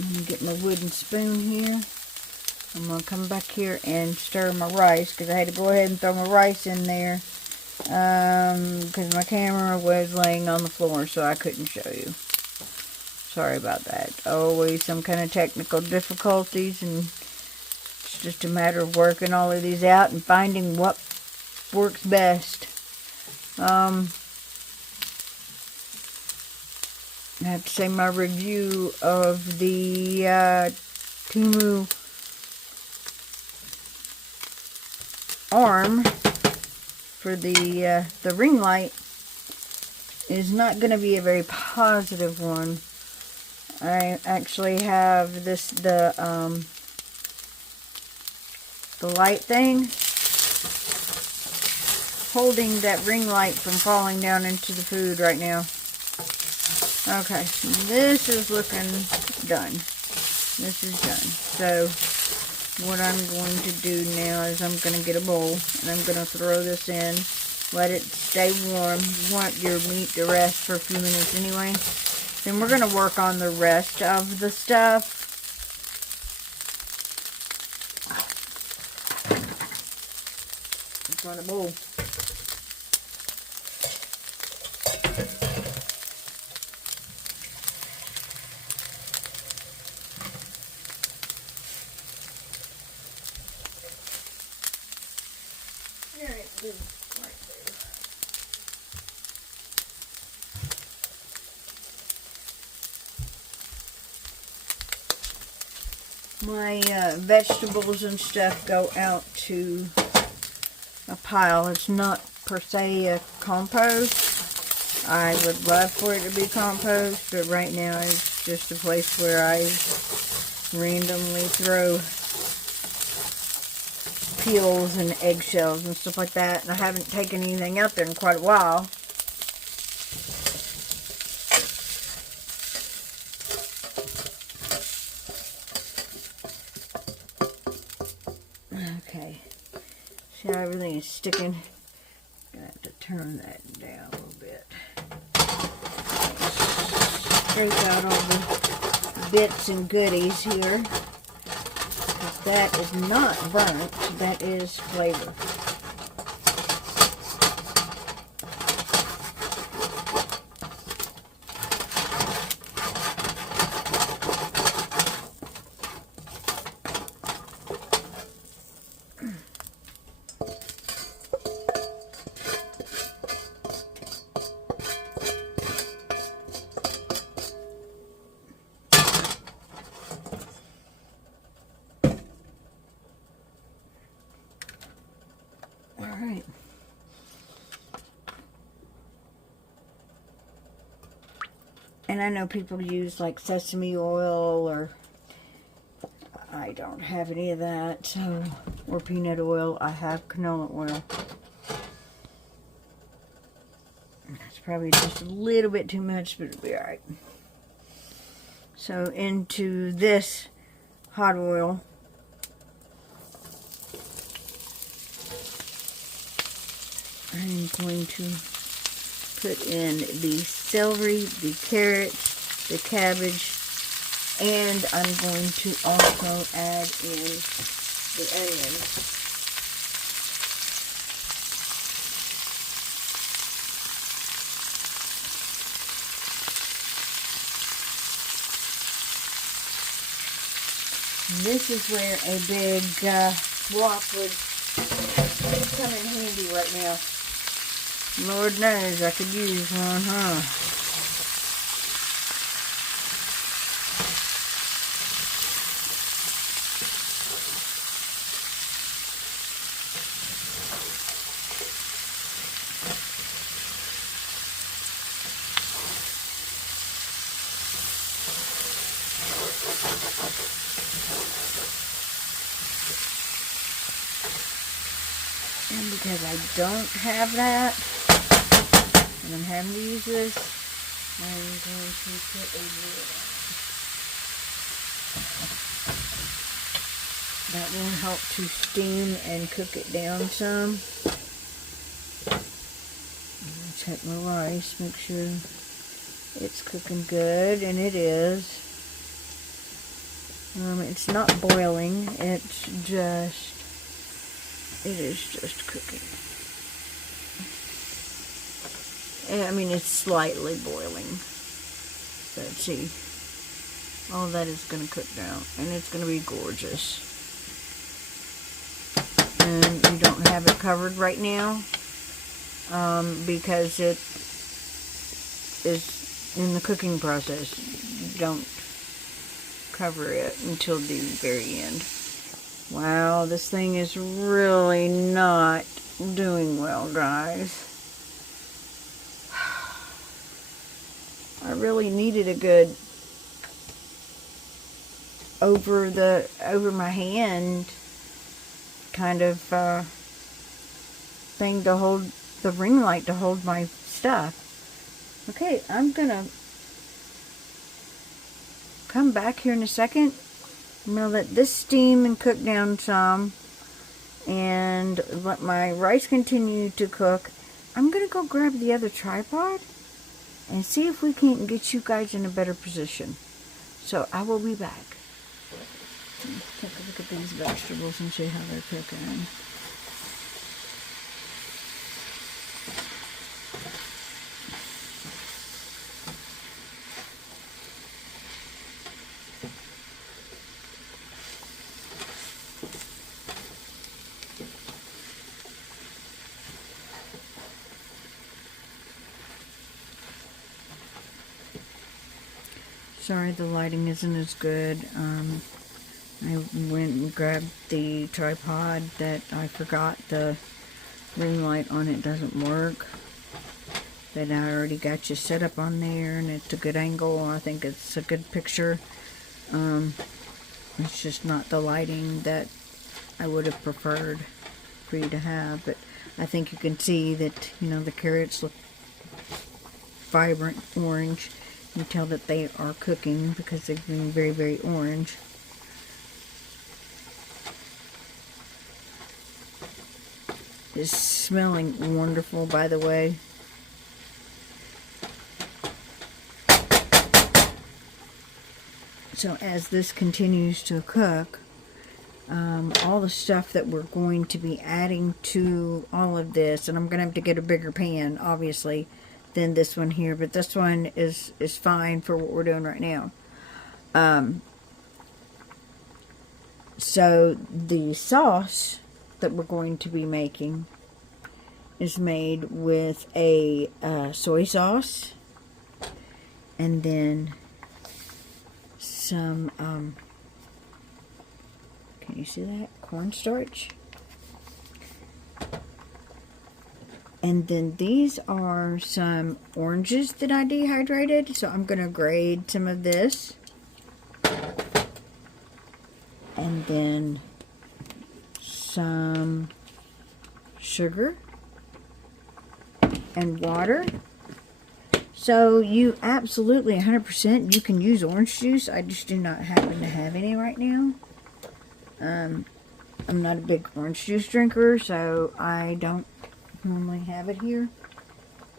Let me get my wooden spoon here. I'm going to come back here and stir my rice, because I had to go ahead and throw my rice in there, because my camera was laying on the floor, so I couldn't show you. Sorry about that. Always some kind of technical difficulties, and it's just a matter of working all of these out and finding what works best. I have to say my review of the Temu arm for the ring light is not going to be a very positive one. I actually have the light thing holding that ring light from falling down into the food right now. Okay, this is looking done. This is done. So what I'm going to do now is I'm going to get a bowl and I'm going to throw this in. Let it stay warm. You want your meat to rest for a few minutes anyway. Then we're going to work on the rest of the stuff. It's on a bowl. My vegetables and stuff go out to a pile. It's not per se a compost. I would love for it to be compost, but right now it's just a place where I randomly throw peels and eggshells and stuff like that. And I haven't taken anything out there in quite a while. Okay. See how everything is sticking? I'm going to have to turn that down a little bit. Scrape out all the bits and goodies here. That is not burnt, that is flavor. Alright. And I know people use like sesame oil, or I don't have any of that, so, or peanut oil. I have canola oil. That's probably just a little bit too much, but it'll be alright. So into this hot oil, I'm going to put in the celery, the carrots, the cabbage, and I'm going to also add in the onions. This is where a big wok would come in handy right now. Lord knows I could use one, huh? And because I don't have that, and I'm having to use this, I'm going to put a lid on. That will help to steam and cook it down some. Check my rice, make sure it's cooking good, and it is. It's not boiling, it is just cooking. I mean, it's slightly boiling. But see, all that is going to cook down, and it's going to be gorgeous. And you don't have it covered right now, because it is in the cooking process. Don't cover it until the very end. Wow, this thing is really not doing well, guys. I really needed a good over my hand kind of thing to hold the ring light, to hold my stuff. Okay, I'm gonna come back here in a second. I'm gonna let this steam and cook down some, and let my rice continue to cook. I'm gonna go grab the other tripod and see if we can't get you guys in a better position. So I will be back. Let's take a look at these vegetables and see how they're cooking. Sorry, the lighting isn't as good. I went and grabbed the tripod that I forgot the ring light on it doesn't work. That I already got you set up on there, and it's a good angle. I think it's a good picture. It's just not the lighting that I would have preferred. for you to have, but I think you can see that, you know, the carrots look vibrant orange. You can tell that they are cooking because they've been very, very orange. It's smelling wonderful, by the way. So as this continues to cook, all the stuff that we're going to be adding to all of this, and I'm going to have to get a bigger pan, obviously, than this one here, but this one is fine for what we're doing right now. So the sauce that we're going to be making is made with a soy sauce, and then some, can you see that? Cornstarch. And then these are some oranges that I dehydrated, so I'm going to grate some of this. And then some sugar and water. So you absolutely 100% you can use orange juice. I just do not happen to have any right now. I'm not a big orange juice drinker, so I don't normally have it here.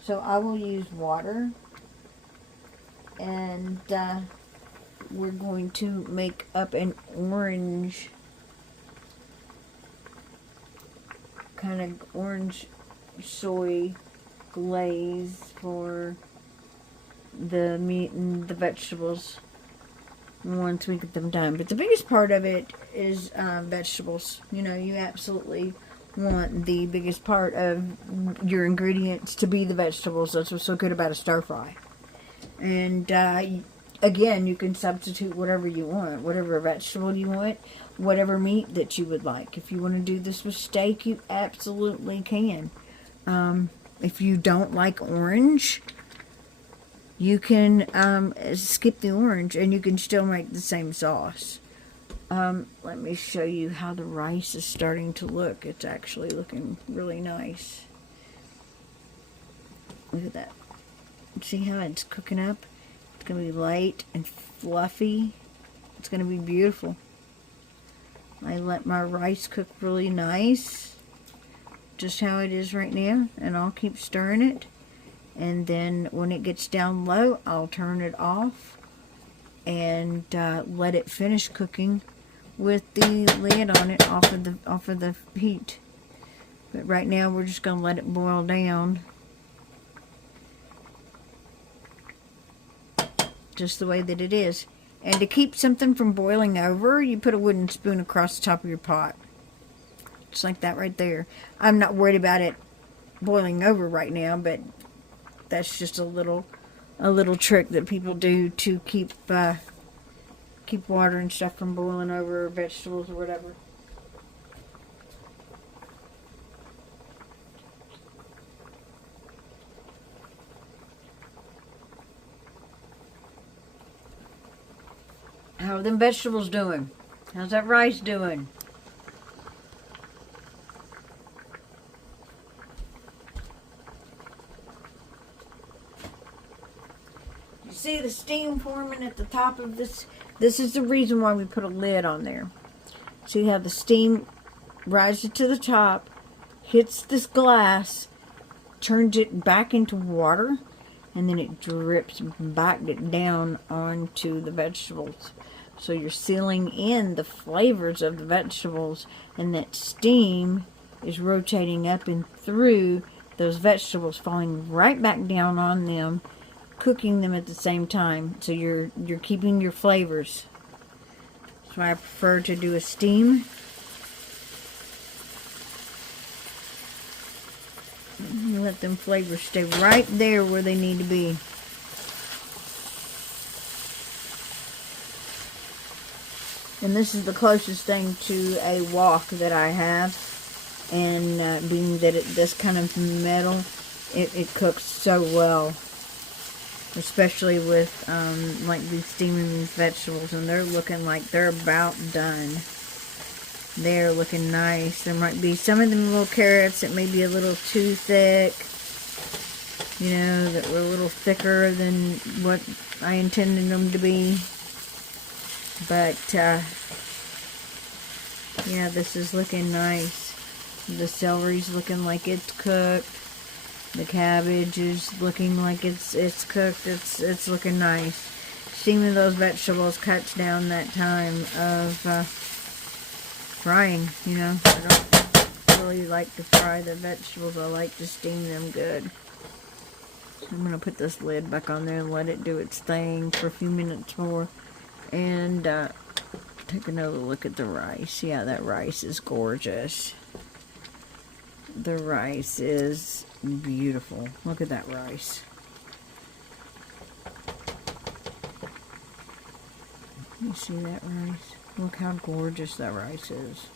So I will use water, and we're going to make up an orange, kind of orange soy glaze for the meat and the vegetables once we get them done. But the biggest part of it is vegetables. You know, you absolutely want the biggest part of your ingredients to be the vegetables. That's what's so good about a stir fry. And again, you can substitute whatever you want, whatever vegetable you want, whatever meat that you would like. If you want to do this with steak, you absolutely can. If you don't like orange, you can skip the orange and you can still make the same sauce. Let me show you how the rice is starting to look. It's actually looking really nice. Look at that. See how it's cooking up? It's going to be light and fluffy. It's going to be beautiful. I let my rice cook really nice, just how it is right now, and I'll keep stirring it. And then when it gets down low, I'll turn it off and let it finish cooking with the lid on it off of the heat. But right now we're just going to let it boil down, just the way that it is. And to keep something from boiling over, you put a wooden spoon across the top of your pot, just like that right there. I'm not worried about it boiling over right now, but that's just a little trick that people do to keep water and stuff from boiling over, or vegetables or whatever. How are them vegetables doing? How's that rice doing? You see the steam forming at the top of this? This is the reason why we put a lid on there. See how the steam rises to the top, hits this glass, turns it back into water, and then it drips back down onto the vegetables. So you're sealing in the flavors of the vegetables, and that steam is rotating up and through those vegetables, falling right back down on them, cooking them at the same time. So you're keeping your flavors. That's why I prefer to do a steam. Let them flavors stay right there where they need to be. And this is the closest thing to a wok that I have. And being that this kind of metal, it cooks so well. Especially with like these steaming these vegetables, and they're looking like they're about done. They're looking nice. There might be some of them little carrots that may be a little too thick. You know, that were a little thicker than what I intended them to be. But, yeah, this is looking nice. The celery's looking like it's cooked. The cabbage is looking like it's cooked. It's looking nice. Steaming those vegetables cuts down that time of frying, you know. I don't really like to fry the vegetables. I like to steam them good. So I'm going to put this lid back on there and let it do its thing for a few minutes more. And take another look at the rice. Yeah, that rice is gorgeous. The rice is beautiful. Look at that rice. You see that rice? Look how gorgeous that rice is.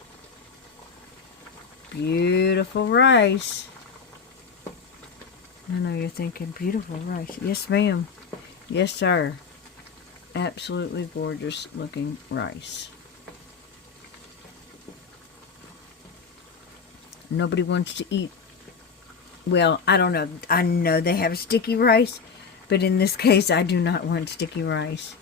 Beautiful rice. I know you're thinking, beautiful rice. Yes, ma'am. Yes, sir. Absolutely gorgeous looking rice. Nobody wants to eat, well, I don't know. I know they have sticky rice, but in this case, I do not want sticky rice.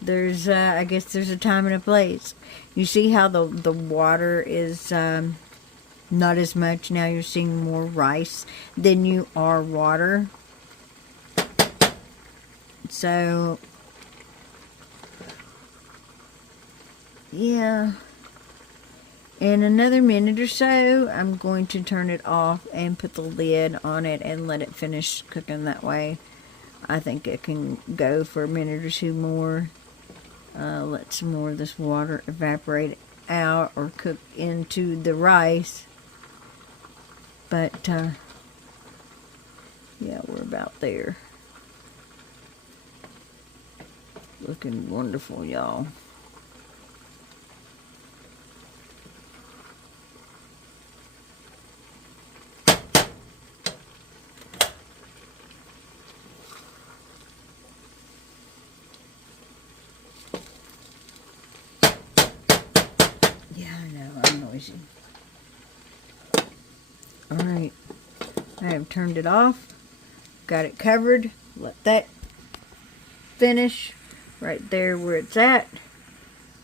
There's, I guess there's a time and a place. You see how the water is not as much. Now you're seeing more rice than you are water. So, yeah. In another minute or so, I'm going to turn it off and put the lid on it and let it finish cooking that way. I think it can go for a minute or two more. Let some more of this water evaporate out or cook into the rice. But, yeah, we're about there. Looking wonderful, y'all. Alright, I have turned it off, got it covered, let that finish right there where it's at.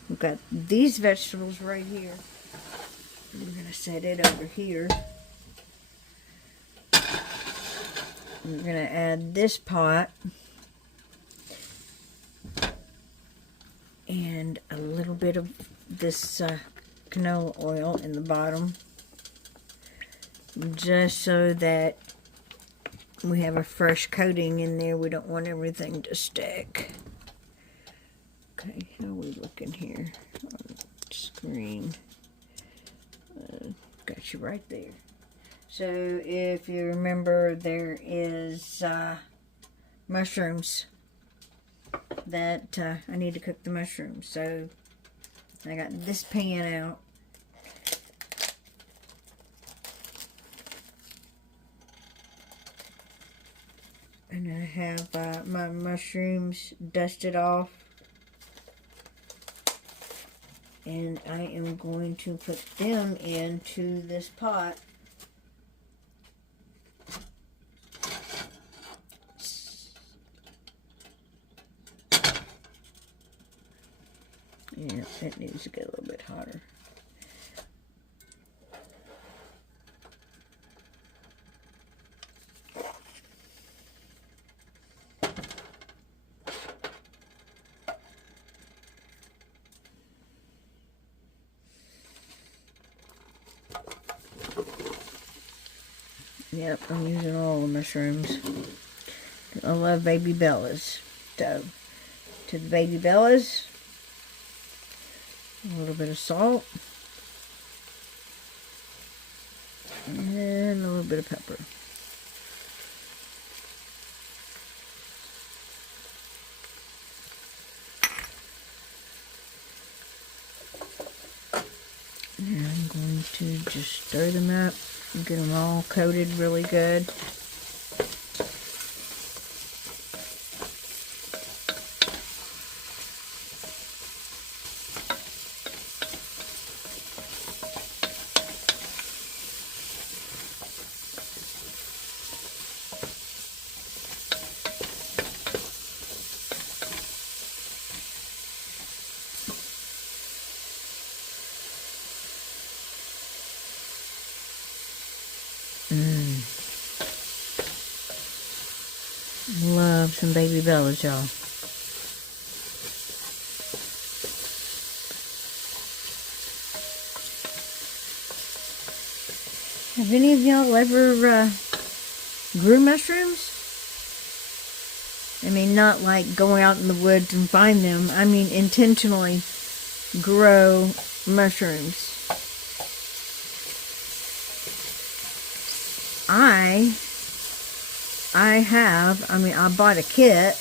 We've got these vegetables right here. We're going to set it over here. We're going to add this pot and a little bit of this canola oil in the bottom, just so that we have a fresh coating in there. We don't want everything to stick. Okay, how are we looking here on screen? Got you right there. So if you remember, there is mushrooms that I need to cook the mushrooms. So I got this pan out. And I have my mushrooms dusted off. And I am going to put them into this pot. Yeah, it needs to get a little bit hotter. Yep, I'm using all the mushrooms. I love baby bellas. So, to the baby bellas, a little bit of salt, and a little bit of pepper. And I'm going to just stir them up and get them all coated really good. Love some baby bellas, y'all. Have any of y'all ever grew mushrooms? I mean, not like going out in the woods and find them. I mean, intentionally grow mushrooms. I bought a kit.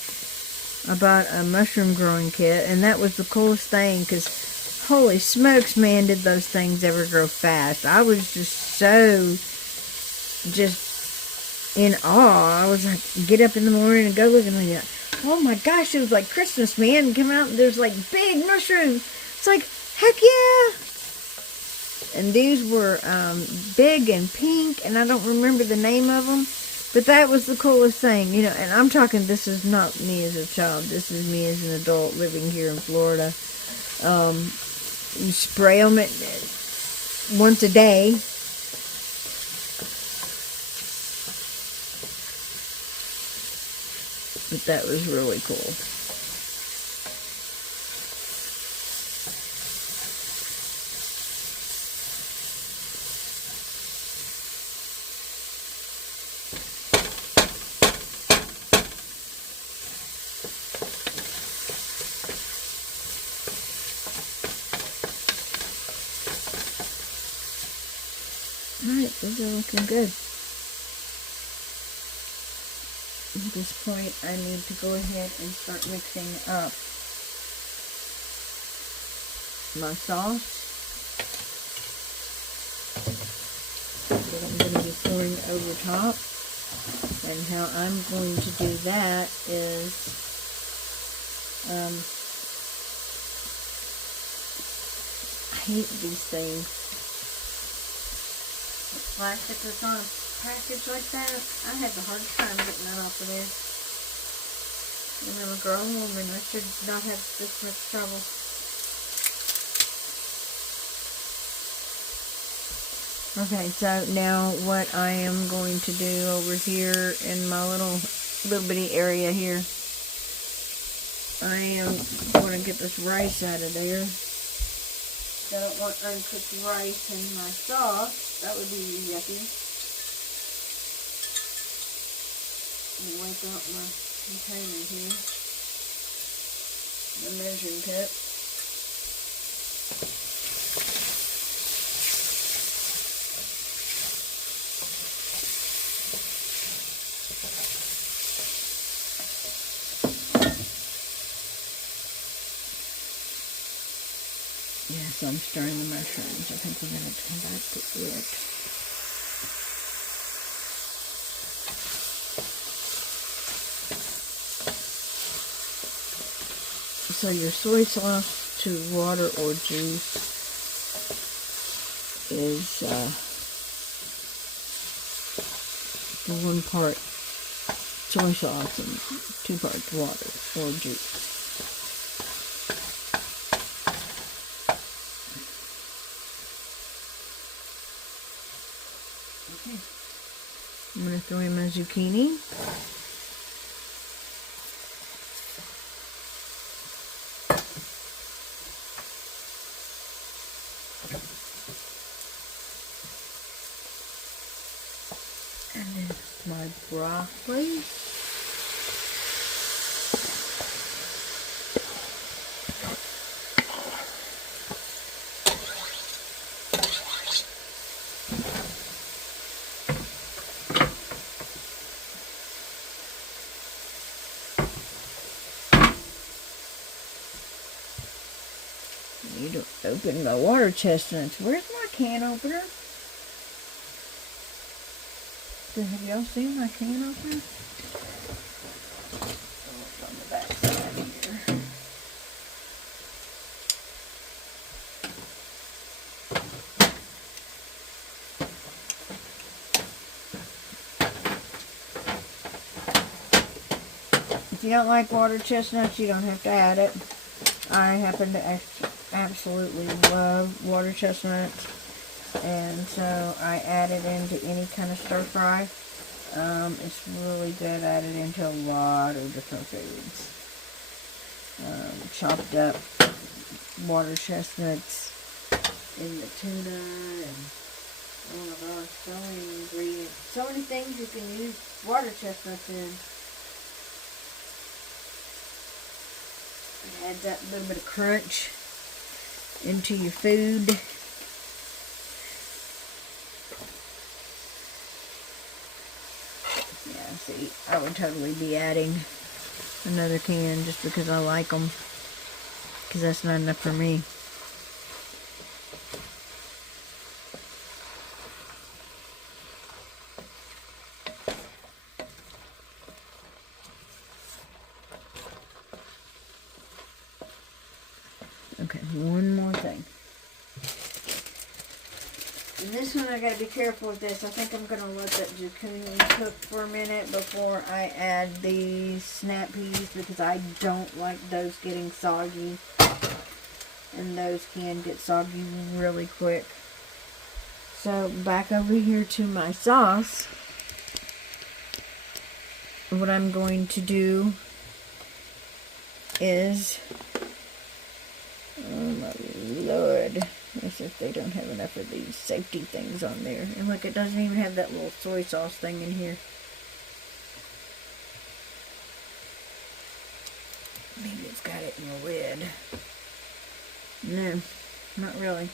I bought a mushroom growing kit, and that was the coolest thing, because holy smokes, man, did those things ever grow fast. I was just in awe. I was like, get up in the morning and go look, and like, oh my gosh, it was like Christmas, man. And come out and there's like big mushrooms. It's like, heck yeah. And these were big and pink, and I don't remember the name of them, but that was the coolest thing, you know. And I'm talking, this is not me as a child, this is me as an adult living here in Florida. You spray them once a day. But that was really cool. Alright, those are looking good. At this point, I need to go ahead and start mixing up my sauce that I'm going to be pouring over top. And how I'm going to do that is I hate these things. The plastic that's on a package like that, I had the hardest time getting that off of there. And I'm a grown woman, I should not have this much trouble. Okay, so now what I am going to do over here in my little bitty area here, I am going to get this rice out of there. I don't want uncooked rice in my sauce. That would be yucky. Wipe out my container here. The measuring cup. Yes, I'm stirring the mushrooms. I think we're going to come back to it. So your soy sauce to water or juice is 1 part soy sauce and 2 parts water or juice. Okay. I'm going to throw in my zucchini. And then my broccoli. I need to open my water chestnuts. Where's my can opener? Have y'all seen my can opener? Oh, it's on the back side here. If you don't like water chestnuts, you don't have to add it. I happen to absolutely love water chestnuts. And so I add it into any kind of stir fry. It's really good added into a lot of different foods. Chopped up water chestnuts in the tuna, and oh my gosh, so many ingredients, so many things you can use water chestnuts in. It adds that little bit of crunch into your food. Yeah, see, I would totally be adding another can just because I like them, because that's not enough for me. Okay, one more thing. And this one I gotta be careful with this. I think I'm gonna let that zucchini cook for a minute before I add these snap peas, because I don't like those getting soggy. And those can get soggy really quick. So back over here to my sauce. What I'm going to do is, oh my Lord, as if they don't have enough of these safety things on there. And look, it doesn't even have that little soy sauce thing in here. Maybe it's got it in the lid. No, not really.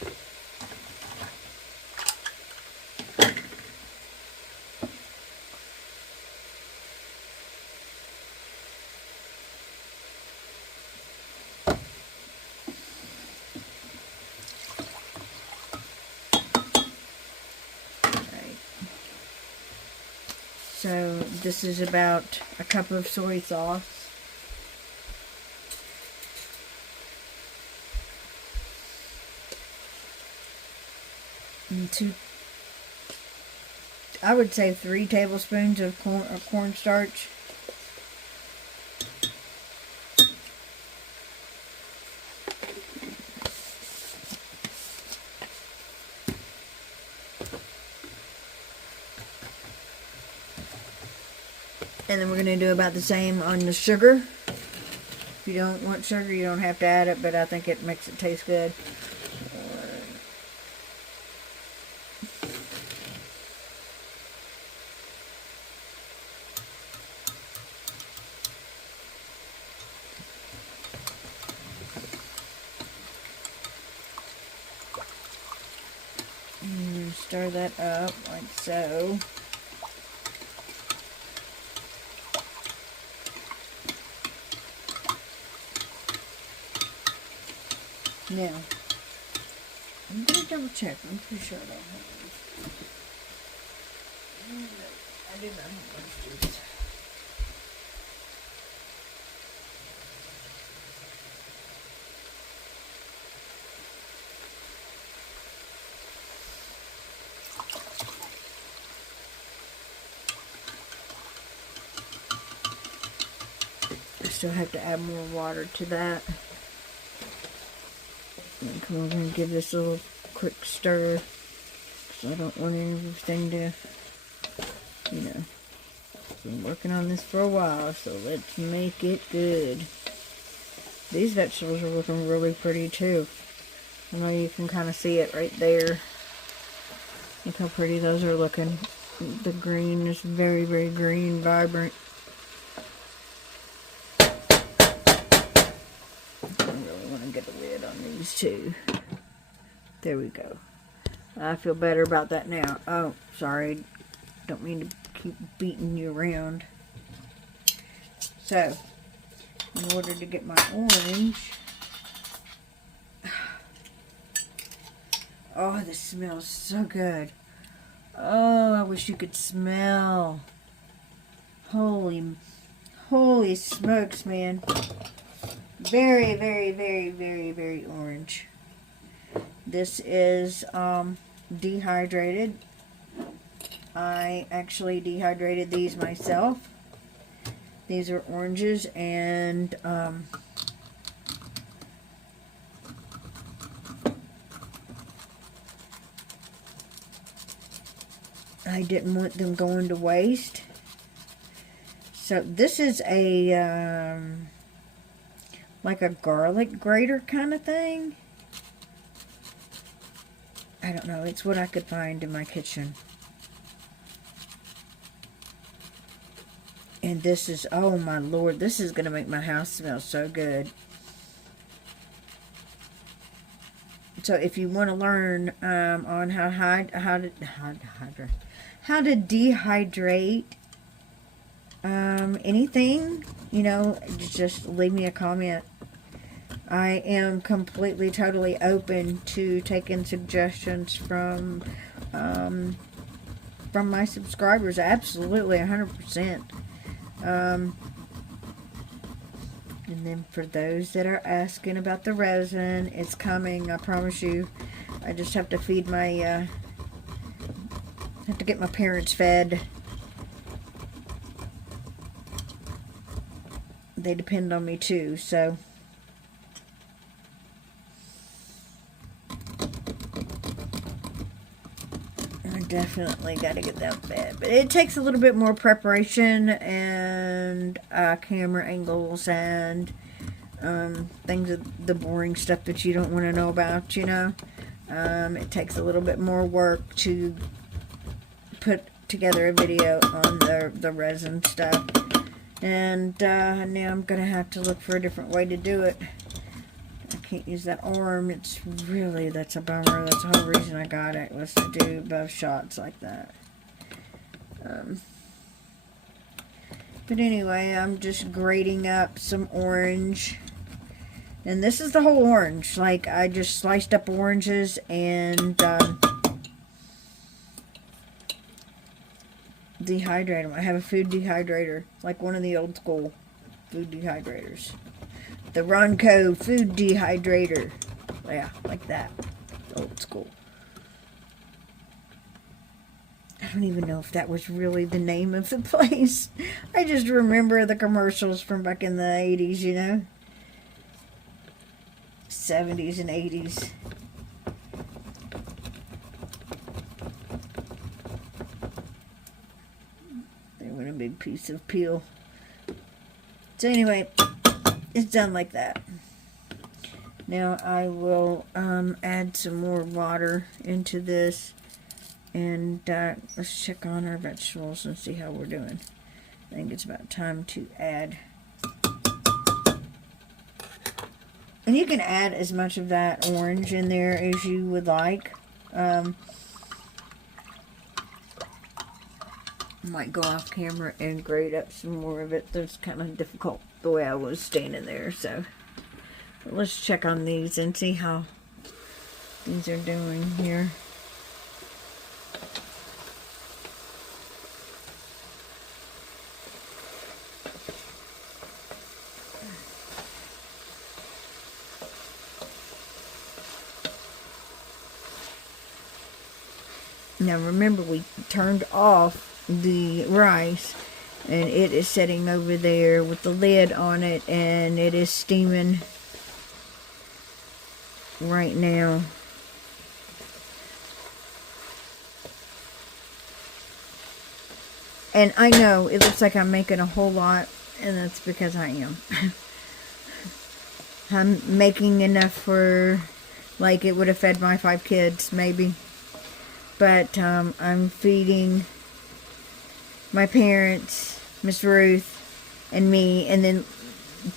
So this is about a cup of soy sauce. And I would say 3 tablespoons of cornstarch. And then we're going to do about the same on the sugar. If you don't want sugar, you don't have to add it, but I think it makes it taste good. And stir that up like so. Now, I'm going to double check. I'm pretty sure I don't have these. No, I do not have those. I still have to add more water to that. And we're going to give this a little quick stir, because I don't want everything to, you know, been working on this for a while, so let's make it good. These vegetables are looking really pretty too. I know you can kind of see it right there. Look how pretty those are looking. The green is very, very green, vibrant. Get a lid on these two. There we go. I feel better about that now. Oh, sorry. Don't mean to keep beating you around. So, in order to get my orange. Oh, this smells so good. Oh, I wish you could smell. Holy smokes, man. Very, very, very, very, very orange. This is dehydrated. I actually dehydrated these myself. These are oranges, and I didn't want them going to waste. So this is a, like a garlic grater kind of thing. I don't know. It's what I could find in my kitchen. And this is, oh my Lord, this is going to make my house smell so good. So if you want to learn on how to dehydrate anything, you know, just leave me a comment. I am completely, totally open to taking suggestions from my subscribers. Absolutely, 100%. And then for those that are asking about the resin, it's coming, I promise you. I just have to feed my, have to get my parents fed. They depend on me too, so. I definitely got to get that fed. But it takes a little bit more preparation and camera angles and things of the boring stuff that you don't want to know about, you know. It takes a little bit more work to put together a video on the resin stuff. And now I'm going to have to look for a different way to do it. I can't use that arm. It's really, that's a bummer. That's the whole reason I got it, was to do both shots like that. But anyway, I'm just grating up some orange. And this is the whole orange. Like, I just sliced up oranges and dehydrate them. I have a food dehydrator, like one of the old school food dehydrators. The Ronco food dehydrator. Yeah, like that. Old school. I don't even know if that was really the name of the place. I just remember the commercials from back in the 80s, you know. 70s and 80s. There went a big piece of peel. So anyway, it's done like that. Now I will add some more water into this, and let's check on our vegetables and see how we're doing. I think it's about time to add. And you can add as much of that orange in there as you would like. I might go off camera and grate up some more of it. That's kind of difficult the way I was standing there, so but let's check on these and see how these are doing here. Now remember, we turned off the rice, and it is sitting over there with the lid on it, and it is steaming right now. And I know it looks like I'm making a whole lot, and that's because I am. I'm making enough for, like, it would have fed my 5 kids, maybe. But I'm feeding my parents, Miss Ruth, and me, and then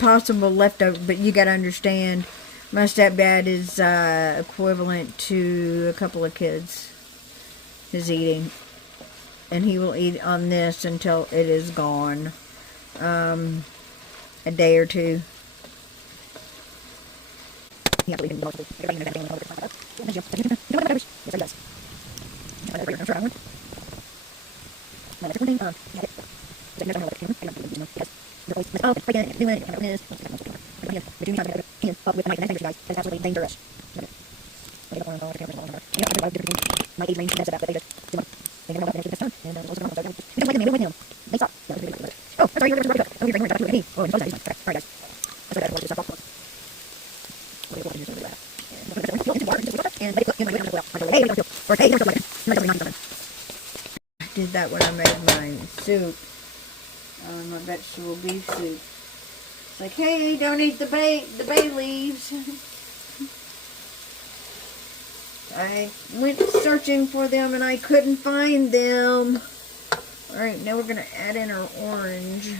possible leftover. But you got to understand, my stepdad is equivalent to a couple of kids is eating, and he will eat on this until it is gone, a day or two. Yeah, did that when I made my soup. My vegetable beef soup. It's like, hey, don't eat the bay leaves. I went searching for them and I couldn't find them. Alright, now we're going to add in our orange.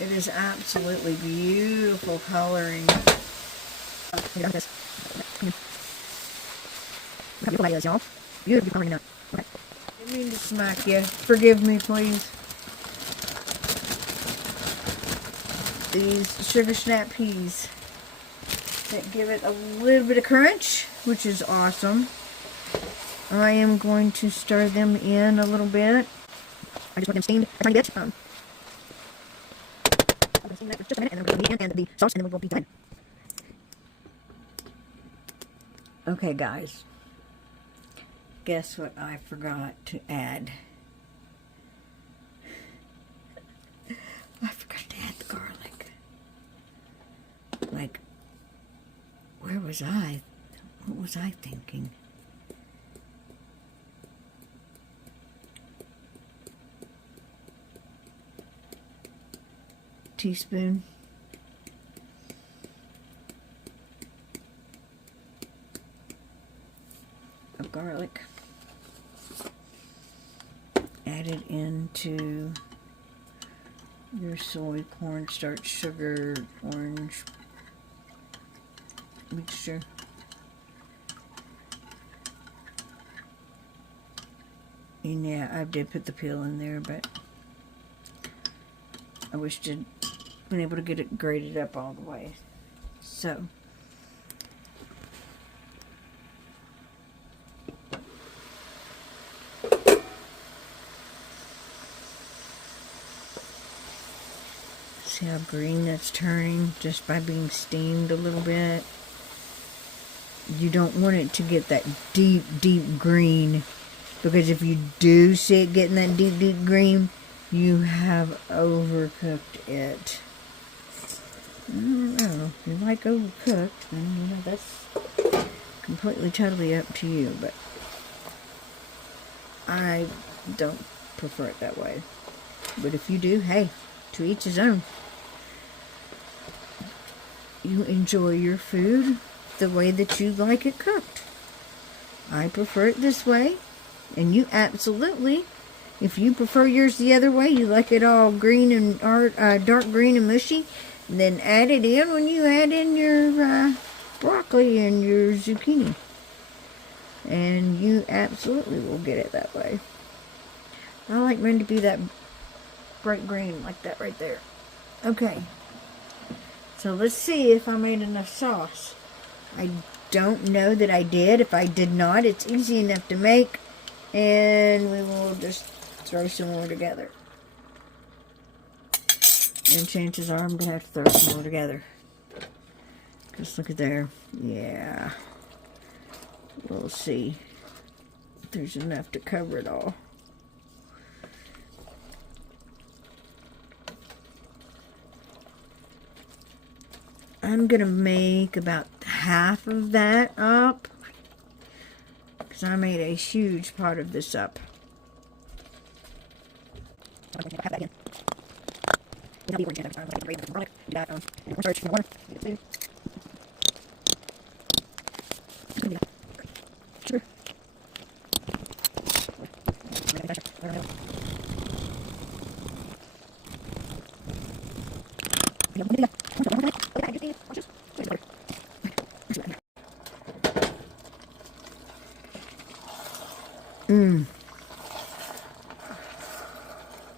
It is absolutely beautiful coloring. Look at this. Look how beautiful that is, y'all. Beautiful coloring up. Okay. Didn't mean to smack you. Forgive me, please. These sugar snap peas that give it a little bit of crunch, which is awesome. I am going to stir them in a little bit. I just want them steamed a tiny bit. Steam that for just a minute, and then we're going to put the meat in and the sauce, and then we'll be done. Okay, guys. Guess what I forgot to add? I forgot to add the garlic. Like, where was I? What was I thinking? Teaspoon. Of garlic. Add it into your soy, cornstarch, sugar, orange mixture. And yeah, I did put the peel in there, but I wish I'd been able to get it grated up all the way. So, see how green that's turning just by being steamed a little bit. You don't want it to get that deep, deep green, because if you do see it getting that deep, deep green, you have overcooked it. I don't know. If you like overcooked, then you know that's completely, totally up to you. But I don't prefer it that way. But if you do, hey, to each his own. You enjoy your food the way that you like it cooked. I prefer it this way, and you absolutely. If you prefer yours the other way, you like it all green and dark green and mushy, then add it in when you add in your broccoli and your zucchini. And you absolutely will get it that way. I like mine to be that bright green like that right there. Okay. So let's see if I made enough sauce. I don't know that I did. If I did not, it's easy enough to make. And we will just throw some more together. And chances are I'm going to have to throw some more together. Just look at there. Yeah. We'll see if there's enough to cover it all. I'm going to make about half of that up, because I made a huge part of this up. I'm going to have that again. You know, the garlic, you got cornstarch, water, you got sugar.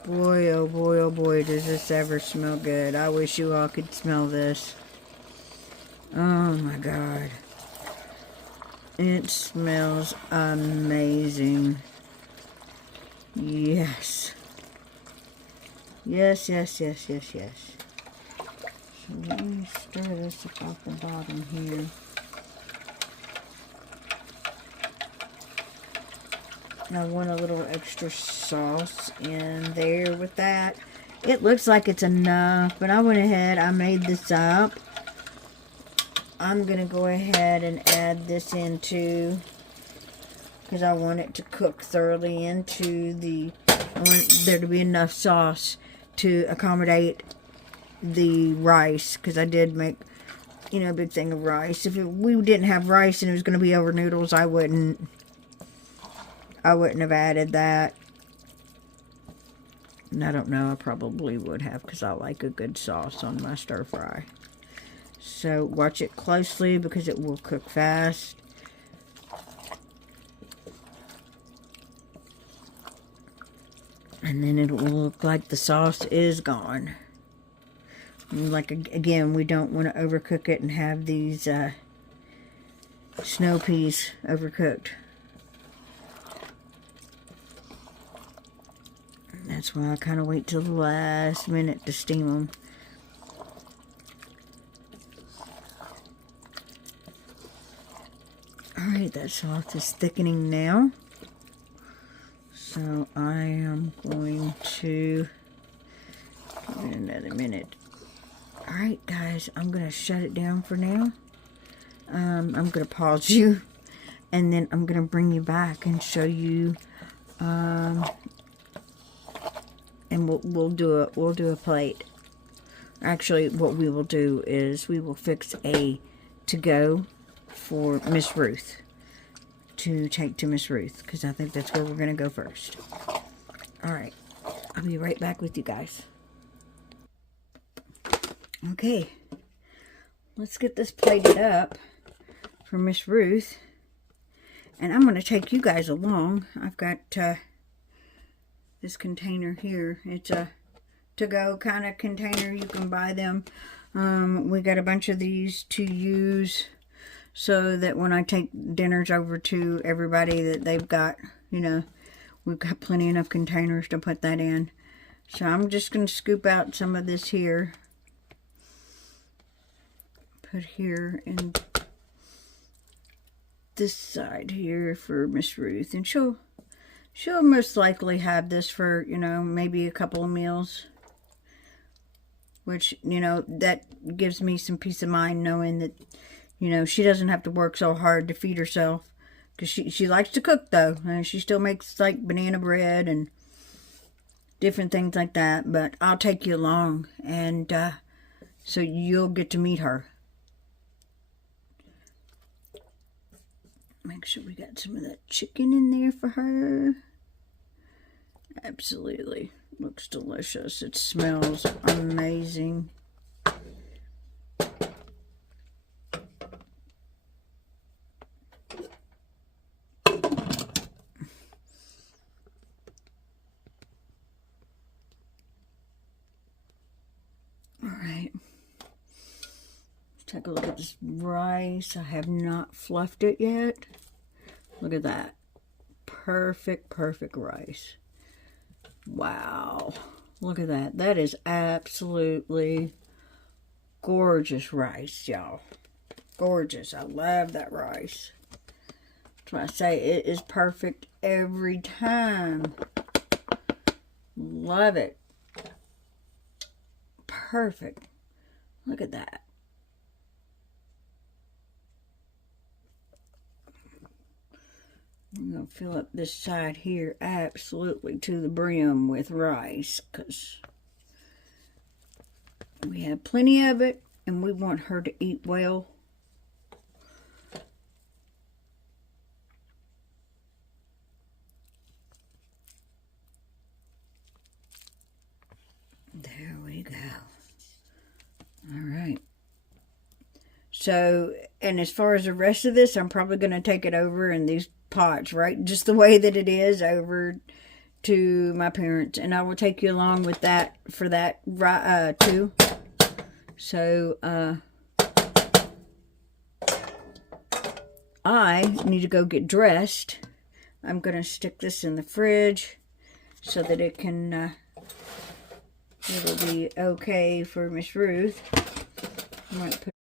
Boy, oh boy, oh boy, does this ever smell good. I wish you all could smell this. Oh my God. It smells amazing. Yes. Yes, yes, yes, yes, yes. So let me stir this up off the bottom here. I want a little extra sauce in there with that. It looks like it's enough, but I went ahead, I made this up. I'm going to go ahead and add this into, because I want it to cook thoroughly into the, I want there to be enough sauce to accommodate the rice, because I did make, you know, a big thing of rice. If we didn't have rice and it was going to be over noodles, I wouldn't have added that. And I don't know, I probably would have, because I like a good sauce on my stir fry. So watch it closely because it will cook fast. And then it will look like the sauce is gone. Like, again, we don't want to overcook it and have these snow peas overcooked. That's why I kind of wait till the last minute to steam them. Alright, that sauce is thickening now. So I am going to give it another minute. Alright guys, I'm going to shut it down for now. I'm going to pause you. And then I'm going to bring you back and show you. And we'll do a plate. Actually, what we will do is we will fix a to-go for Miss Ruth, to take to Miss Ruth, because I think that's where we're going to go first. Alright, I'll be right back with you guys. Okay, let's get this plated up for Miss Ruth, and I'm going to take you guys along. I've got this container here. It's a to-go kind of container. You can buy them. We got a bunch of these to use so that when I take dinners over to everybody, that they've got, you know, we've got plenty enough containers to put that in. So I'm just going to scoop out some of this here. Put here in this side here for Miss Ruth. And she'll most likely have this for, you know, maybe a couple of meals. Which, you know, that gives me some peace of mind knowing that, you know, she doesn't have to work so hard to feed herself. Because she likes to cook, though. And she still makes, like, banana bread and different things like that. But I'll take you along. And so you'll get to meet her. Make sure we got some of that chicken in there for her. Absolutely. Looks delicious. It smells amazing. Alright. Let's take a look at this rice. I have not fluffed it yet. Look at that. Perfect, perfect rice. Wow. Look at that. That is absolutely gorgeous rice, y'all. Gorgeous. I love that rice. That's why I say it is perfect every time. Love it. Perfect. Look at that. I'm going to fill up this side here absolutely to the brim with rice, because we have plenty of it and we want her to eat well. There we go. All right. So, and as far as the rest of this, I'm probably going to take it over in these pots, right? Just the way that it is, over to my parents. And I will take you along with that for that too. So, I need to go get dressed. I'm going to stick this in the fridge so that it can, it'll be okay for Miss Ruth. I might put